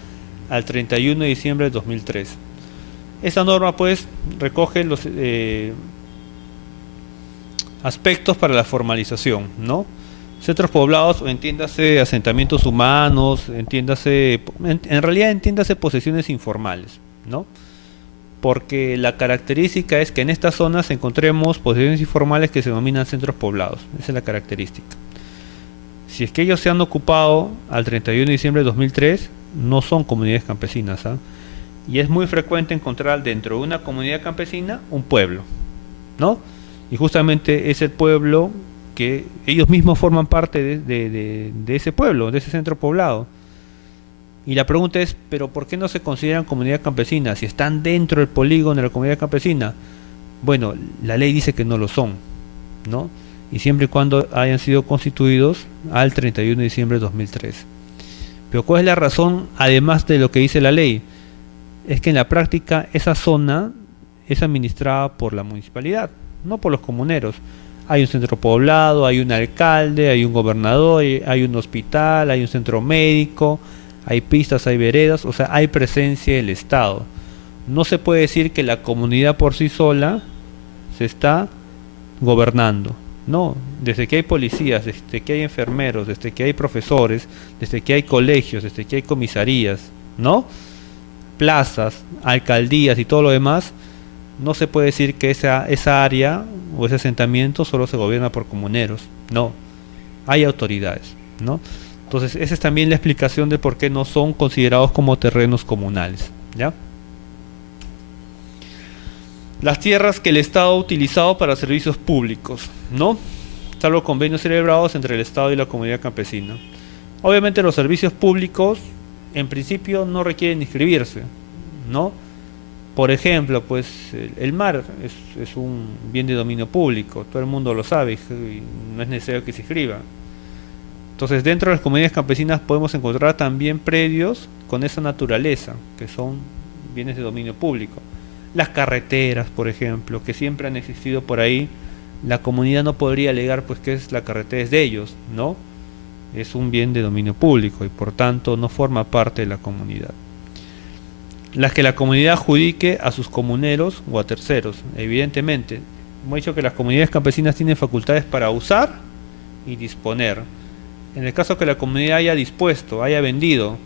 al 31 de diciembre de 2003. Esta norma pues recoge los aspectos para la formalización, ¿no? Centros poblados, o entiéndase asentamientos humanos, entiéndase, en realidad entiéndase posesiones informales, ¿no? Porque la característica es que en estas zonas encontremos posesiones informales que se denominan centros poblados. Esa es la característica. Si es que ellos se han ocupado al 31 de diciembre de 2003, no son comunidades campesinas, ¿eh? Y es muy frecuente encontrar dentro de una comunidad campesina un pueblo, ¿no? Y justamente es el pueblo que ellos mismos forman parte de ese pueblo, de ese centro poblado. Y la pregunta es, ¿pero por qué no se consideran comunidad campesina si están dentro del polígono de la comunidad campesina? Bueno, la ley dice que no lo son, ¿no? Y siempre y cuando hayan sido constituidos al 31 de diciembre de 2003. Pero ¿cuál es la razón, además de lo que dice la ley? Es que en la práctica esa zona es administrada por la municipalidad, no por los comuneros. Hay un centro poblado, hay un alcalde, hay un gobernador, hay un hospital, hay un centro médico, hay pistas, hay veredas, o sea, hay presencia del Estado. No se puede decir que la comunidad por sí sola se está gobernando. No, desde que hay policías, desde que hay enfermeros, desde que hay profesores, desde que hay colegios, desde que hay comisarías, ¿no?, plazas, alcaldías y todo lo demás, no se puede decir que esa área o ese asentamiento solo se gobierna por comuneros. No, hay autoridades, ¿no? Entonces esa es también la explicación de por qué no son considerados como terrenos comunales, ¿ya? Las tierras que el Estado ha utilizado para servicios públicos, ¿no?, salvo convenios celebrados entre el Estado y la comunidad campesina. Obviamente los servicios públicos en principio no requieren inscribirse, ¿no? Por ejemplo, pues el mar es un bien de dominio público, todo el mundo lo sabe y no es necesario que se inscriba. Entonces, dentro de las comunidades campesinas podemos encontrar también predios con esa naturaleza, que son bienes de dominio público. Las carreteras, por ejemplo, que siempre han existido por ahí, la comunidad no podría alegar pues que la carretera es de ellos, ¿no? Es un bien de dominio público y por tanto no forma parte de la comunidad. Las que la comunidad adjudique a sus comuneros o a terceros, evidentemente. Hemos dicho que las comunidades campesinas tienen facultades para usar y disponer. En el caso que la comunidad haya dispuesto, haya vendido,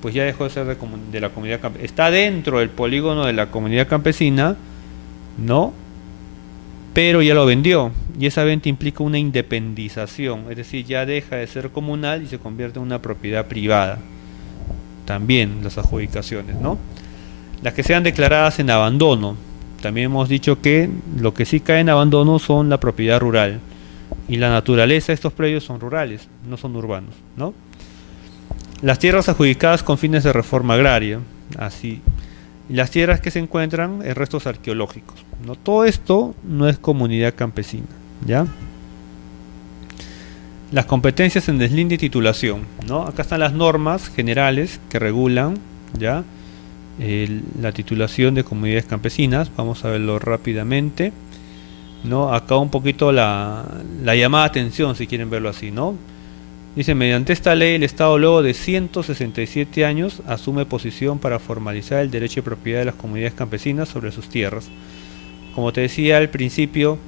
pues ya dejó de ser de la comunidad campesina. Está dentro del polígono de la comunidad campesina, ¿no? Pero ya lo vendió. Y esa venta implica una independización. Es decir, ya deja de ser comunal y se convierte en una propiedad privada. También las adjudicaciones, ¿no? Las que sean declaradas en abandono. También hemos dicho que lo que sí cae en abandono son la propiedad rural. Y la naturaleza de estos predios son rurales, no son urbanos, ¿no? Las tierras adjudicadas con fines de reforma agraria, así. Y las tierras que se encuentran en restos arqueológicos, ¿no? Todo esto no es comunidad campesina, ¿ya? Las competencias en deslinde y titulación, ¿no? Acá están las normas generales que regulan, ¿ya? La titulación de comunidades campesinas. Vamos a verlo rápidamente, ¿no? Acá un poquito la llamada de atención, si quieren verlo así, ¿no? Dice, mediante esta ley el Estado luego de 167 años asume posición para formalizar el derecho de propiedad de las comunidades campesinas sobre sus tierras. Como te decía al principio,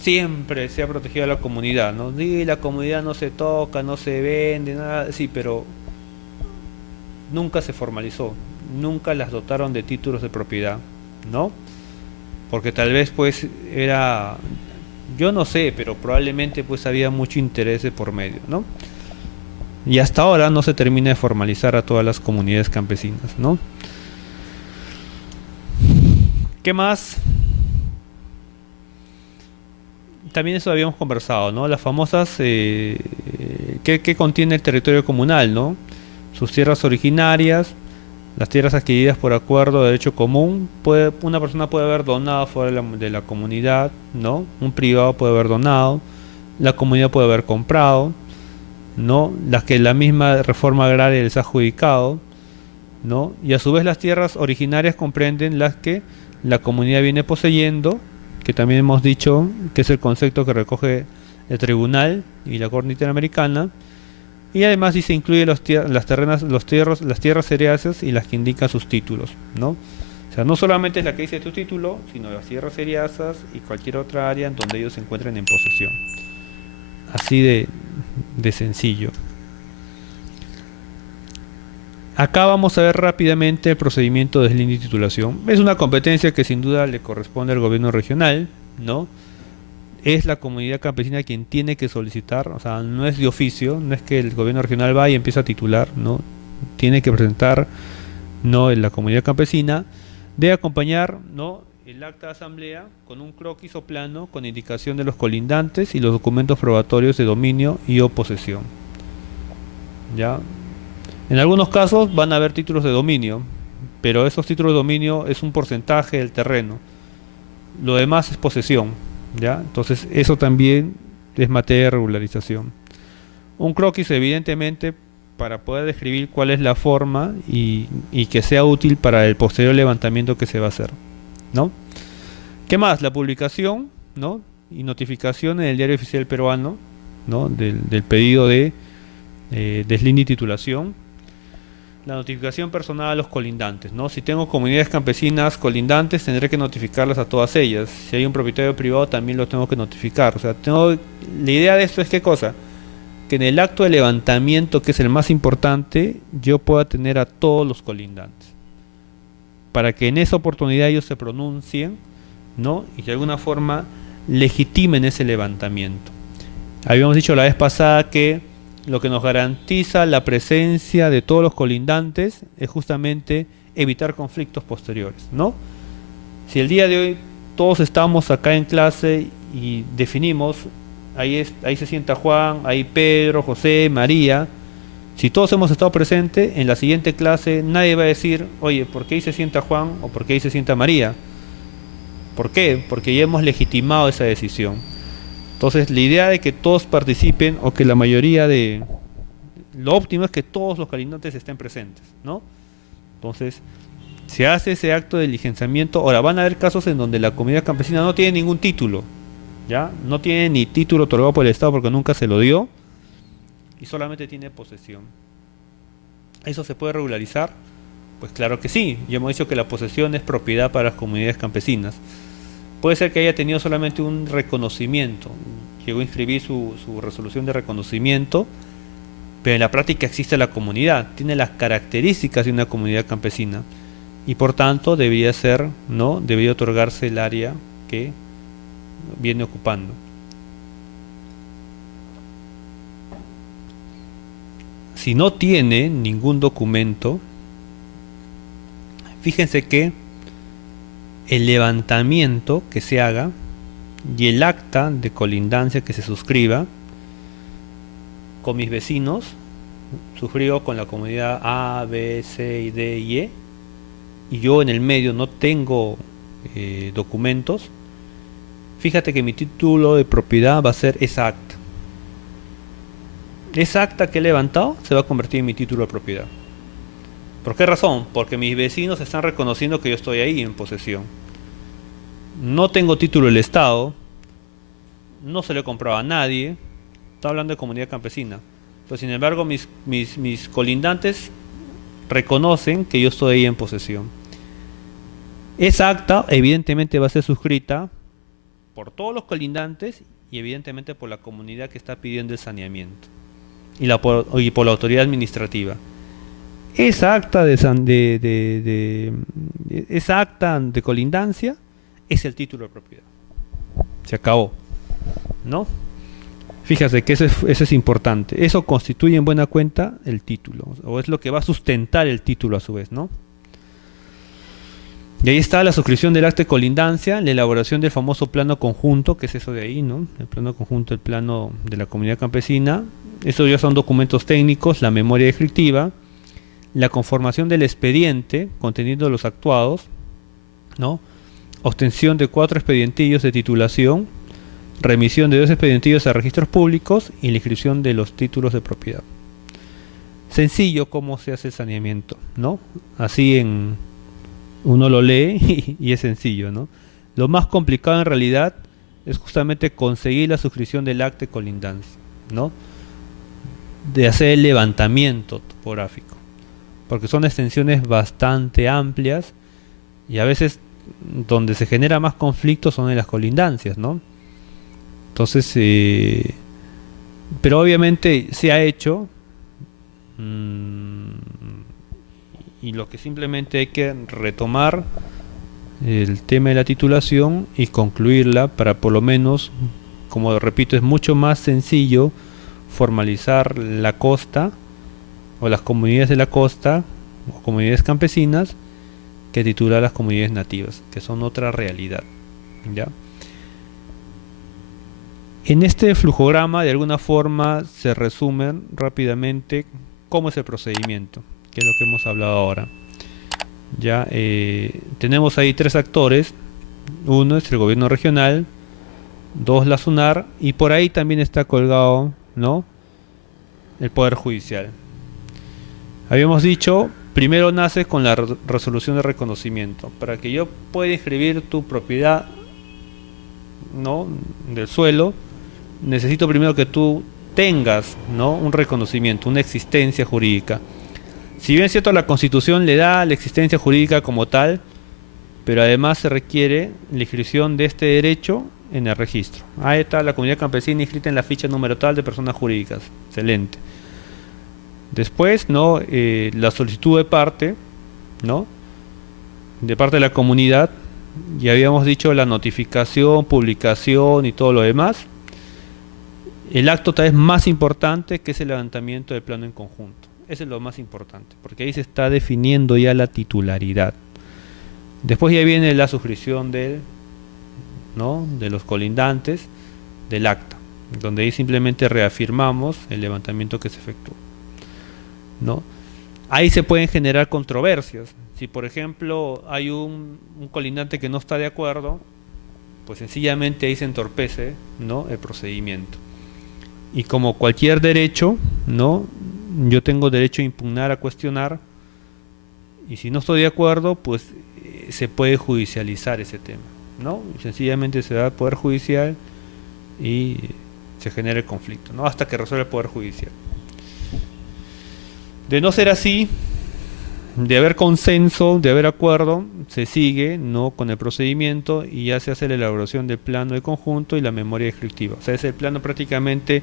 siempre se ha protegido a la comunidad, ¿no? Y la comunidad no se toca, no se vende, nada, sí, pero nunca se formalizó, nunca las dotaron de títulos de propiedad, ¿no? Porque tal vez pues era, yo no sé, pero probablemente pues había mucho interés de por medio, ¿no? Y hasta ahora no se termina de formalizar a todas las comunidades campesinas, ¿no? ¿Qué más? También eso habíamos conversado, ¿no? Las famosas, ¿qué contiene el territorio comunal, ¿no? Sus tierras originarias, las tierras adquiridas por acuerdo de derecho común. Una persona puede haber donado fuera de la comunidad, ¿no? Un privado puede haber donado, la comunidad puede haber comprado, ¿no? Las que la misma reforma agraria les ha adjudicado, ¿no? Y a su vez las tierras originarias comprenden las que la comunidad viene poseyendo, que también hemos dicho que es el concepto que recoge el tribunal y la Corte Interamericana. Y además dice incluye las tierras heredadas y las que indican sus títulos, ¿no? O sea, no solamente es la que dice tu título, sino las tierras heredadas y cualquier otra área en donde ellos se encuentren en posesión. Así de sencillo. Acá vamos a ver rápidamente el procedimiento de deslinde y titulación. Es una competencia que sin duda le corresponde al gobierno regional, ¿no? Es la comunidad campesina quien tiene que solicitar, o sea, no es de oficio, no es que el gobierno regional va y empieza a titular, ¿no? Tiene que presentar, ¿no?, en la comunidad campesina, debe acompañar, ¿no?, el acta de asamblea con un croquis o plano con indicación de los colindantes y los documentos probatorios de dominio y o posesión. ¿Ya? En algunos casos van a haber títulos de dominio, pero esos títulos de dominio es un porcentaje del terreno. Lo demás es posesión, ¿ya? Entonces eso también es materia de regularización. Un croquis evidentemente para poder describir cuál es la forma y que sea útil para el posterior levantamiento que se va a hacer, ¿no? ¿Qué más? La publicación, ¿no?, y notificación en el Diario Oficial Peruano, ¿no?, del pedido de deslinde y titulación. La notificación personal a los colindantes, ¿no? Si tengo comunidades campesinas colindantes, tendré que notificarlas a todas ellas. Si hay un propietario privado, también lo tengo que notificar. O sea, la idea de esto es ¿qué cosa? Que en el acto de levantamiento, que es el más importante, yo pueda tener a todos los colindantes. Para que en esa oportunidad ellos se pronuncien, ¿no?, y de alguna forma legitimen ese levantamiento. Habíamos dicho la vez pasada que lo que nos garantiza la presencia de todos los colindantes es justamente evitar conflictos posteriores, ¿no? Si el día de hoy todos estamos acá en clase y definimos, ahí se sienta Juan, ahí Pedro, José, María, si todos hemos estado presentes, en la siguiente clase nadie va a decir, oye, ¿por qué ahí se sienta Juan o por qué ahí se sienta María? ¿Por qué? Porque ya hemos legitimado esa decisión. Entonces, la idea de que todos participen o que la mayoría de... Lo óptimo es que todos los colindantes estén presentes, ¿no? Entonces, se hace ese acto de diligenciamiento. Ahora, van a haber casos en donde la comunidad campesina no tiene ningún título, ¿ya? No tiene ni título otorgado por el Estado porque nunca se lo dio y solamente tiene posesión. ¿Eso se puede regularizar? Pues claro que sí. Ya hemos dicho que la posesión es propiedad para las comunidades campesinas. Puede ser que haya tenido solamente un reconocimiento, llegó a inscribir su resolución de reconocimiento, pero en la práctica existe la comunidad, tiene las características de una comunidad campesina y por tanto debería ser, ¿no? Debería otorgarse el área que viene ocupando. Si no tiene ningún documento, fíjense que el levantamiento que se haga y el acta de colindancia que se suscriba con mis vecinos, suscribo con la comunidad A, B, C, y D y E, y yo en el medio no tengo documentos, fíjate que mi título de propiedad va a ser esa acta. Esa acta que he levantado se va a convertir en mi título de propiedad. ¿Por qué razón? Porque mis vecinos están reconociendo que yo estoy ahí en posesión. No tengo título del Estado, no se lo he comprado a nadie, está hablando de comunidad campesina. Pero sin embargo mis colindantes reconocen que yo estoy ahí en posesión. Esa acta evidentemente va a ser suscrita por todos los colindantes y evidentemente por la comunidad que está pidiendo el saneamiento y por la autoridad administrativa. Esa acta esa acta de colindancia es el título de propiedad. Se acabó, ¿no? Fíjate que eso es importante. Eso constituye en buena cuenta el título, o es lo que va a sustentar el título a su vez, ¿no? Y ahí está la suscripción del acta de colindancia, la elaboración del famoso plano conjunto, que es eso de ahí, ¿no? El plano conjunto, el plano de la comunidad campesina. Eso ya son documentos técnicos, la memoria descriptiva, la conformación del expediente conteniendo los actuados, ¿no? Obtención de 4 expedientillos de titulación, remisión de 2 expedientillos a registros públicos y la inscripción de los títulos de propiedad. Sencillo cómo se hace el saneamiento, ¿no? Así uno lo lee y es sencillo, ¿no? Lo más complicado en realidad es justamente conseguir la suscripción del acta de colindancia, ¿no? De hacer el levantamiento topográfico, porque son extensiones bastante amplias y a veces donde se genera más conflicto son en las colindancias, ¿no? Entonces, pero obviamente se ha hecho y lo que simplemente hay que retomar el tema de la titulación y concluirla para por lo menos, como repito, es mucho más sencillo formalizar la costa o las comunidades de la costa o comunidades campesinas que titular las comunidades nativas, que son otra realidad, ¿ya? En este flujograma de alguna forma se resumen rápidamente cómo es el procedimiento, que es lo que hemos hablado ahora. Ya tenemos ahí 3 actores, uno es el gobierno regional, 2 la SUNAR y por ahí también está colgado, ¿no?, el Poder Judicial. Habíamos dicho, primero nace con la resolución de reconocimiento. Para que yo pueda inscribir tu propiedad, ¿no?, del suelo, necesito primero que tú tengas, ¿no?, un reconocimiento, una existencia jurídica. Si bien es cierto, la Constitución le da la existencia jurídica como tal, pero además se requiere la inscripción de este derecho en el registro. Ahí está la comunidad campesina inscrita en la ficha número tal de personas jurídicas. Excelente. Después, ¿no?, la solicitud de parte, ¿no?, de parte de la comunidad. Ya habíamos dicho la notificación, publicación y todo lo demás. El acto tal vez más importante, que es el levantamiento del plano en conjunto. Ese es lo más importante, porque ahí se está definiendo ya la titularidad. Después ya viene la suscripción ¿no?, de los colindantes del acta, donde ahí simplemente reafirmamos el levantamiento que se efectuó, ¿no? Ahí se pueden generar controversias. Si por ejemplo hay un colindante que no está de acuerdo, pues sencillamente ahí se entorpece, ¿no?, el procedimiento. Y como cualquier derecho, ¿no?, yo tengo derecho a impugnar, a cuestionar, y si no estoy de acuerdo, pues se puede judicializar ese tema, ¿no? Y sencillamente se da al Poder Judicial y se genera el conflicto, ¿no?, hasta que resuelva el Poder Judicial. De no ser así, de haber consenso, de haber acuerdo, se sigue, ¿no?, con el procedimiento y ya se hace la elaboración del plano de conjunto y la memoria descriptiva. O sea, es el plano prácticamente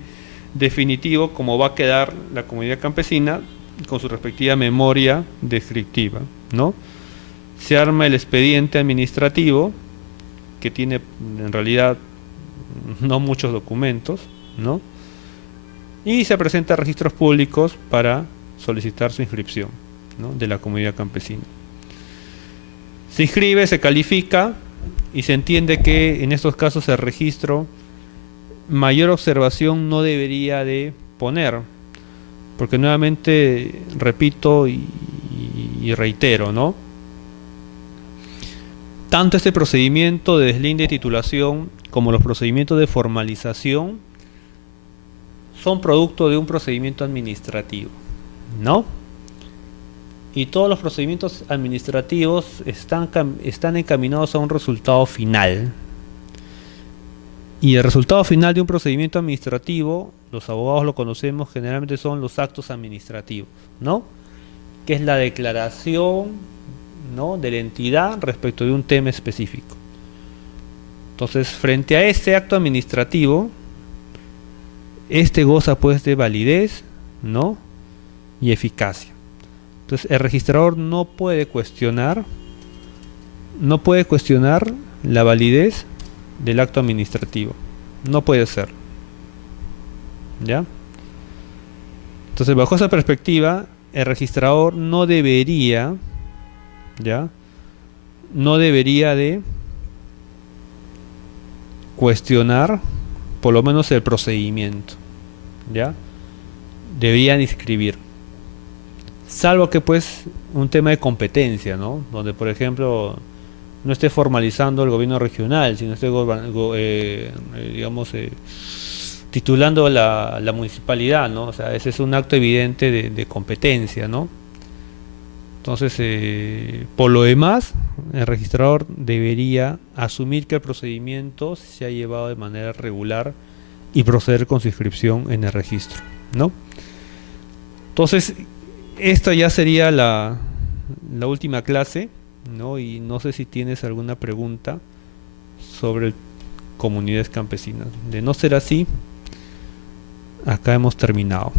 definitivo como va a quedar la comunidad campesina con su respectiva memoria descriptiva, ¿no? Se arma el expediente administrativo, que tiene en realidad no muchos documentos, ¿no?, y se presenta a registros públicos para solicitar su inscripción, ¿no?, de la comunidad campesina. Se inscribe, se califica y se entiende que en estos casos el registro mayor observación no debería de poner, porque nuevamente repito y reitero, ¿no?, tanto este procedimiento de deslinde de titulación como los procedimientos de formalización son producto de un procedimiento administrativo, ¿no? Y todos los procedimientos administrativos están encaminados a un resultado final. Y el resultado final de un procedimiento administrativo, los abogados lo conocemos, generalmente son los actos administrativos, ¿no?, que es la declaración, ¿no?, de la entidad respecto de un tema específico. Entonces, frente a este acto administrativo, este goza pues de validez, ¿no?, y eficacia. Entonces, el registrador no puede cuestionar la validez del acto administrativo. No puede ser. ¿Ya? Entonces, bajo esa perspectiva, el registrador no debería, ¿ya?, no debería de cuestionar por lo menos el procedimiento, ¿ya? Deberían inscribir, salvo que pues un tema de competencia, ¿no?, donde por ejemplo no esté formalizando el gobierno regional, sino esté titulando la municipalidad, ¿no? O sea, ese es un acto evidente de competencia, ¿no? Entonces, por lo demás, el registrador debería asumir que el procedimiento se ha llevado de manera regular y proceder con su inscripción en el registro, ¿no? Entonces, esta ya sería la última clase, ¿no? Y no sé si tienes alguna pregunta sobre comunidades campesinas. De no ser así, acá hemos terminado.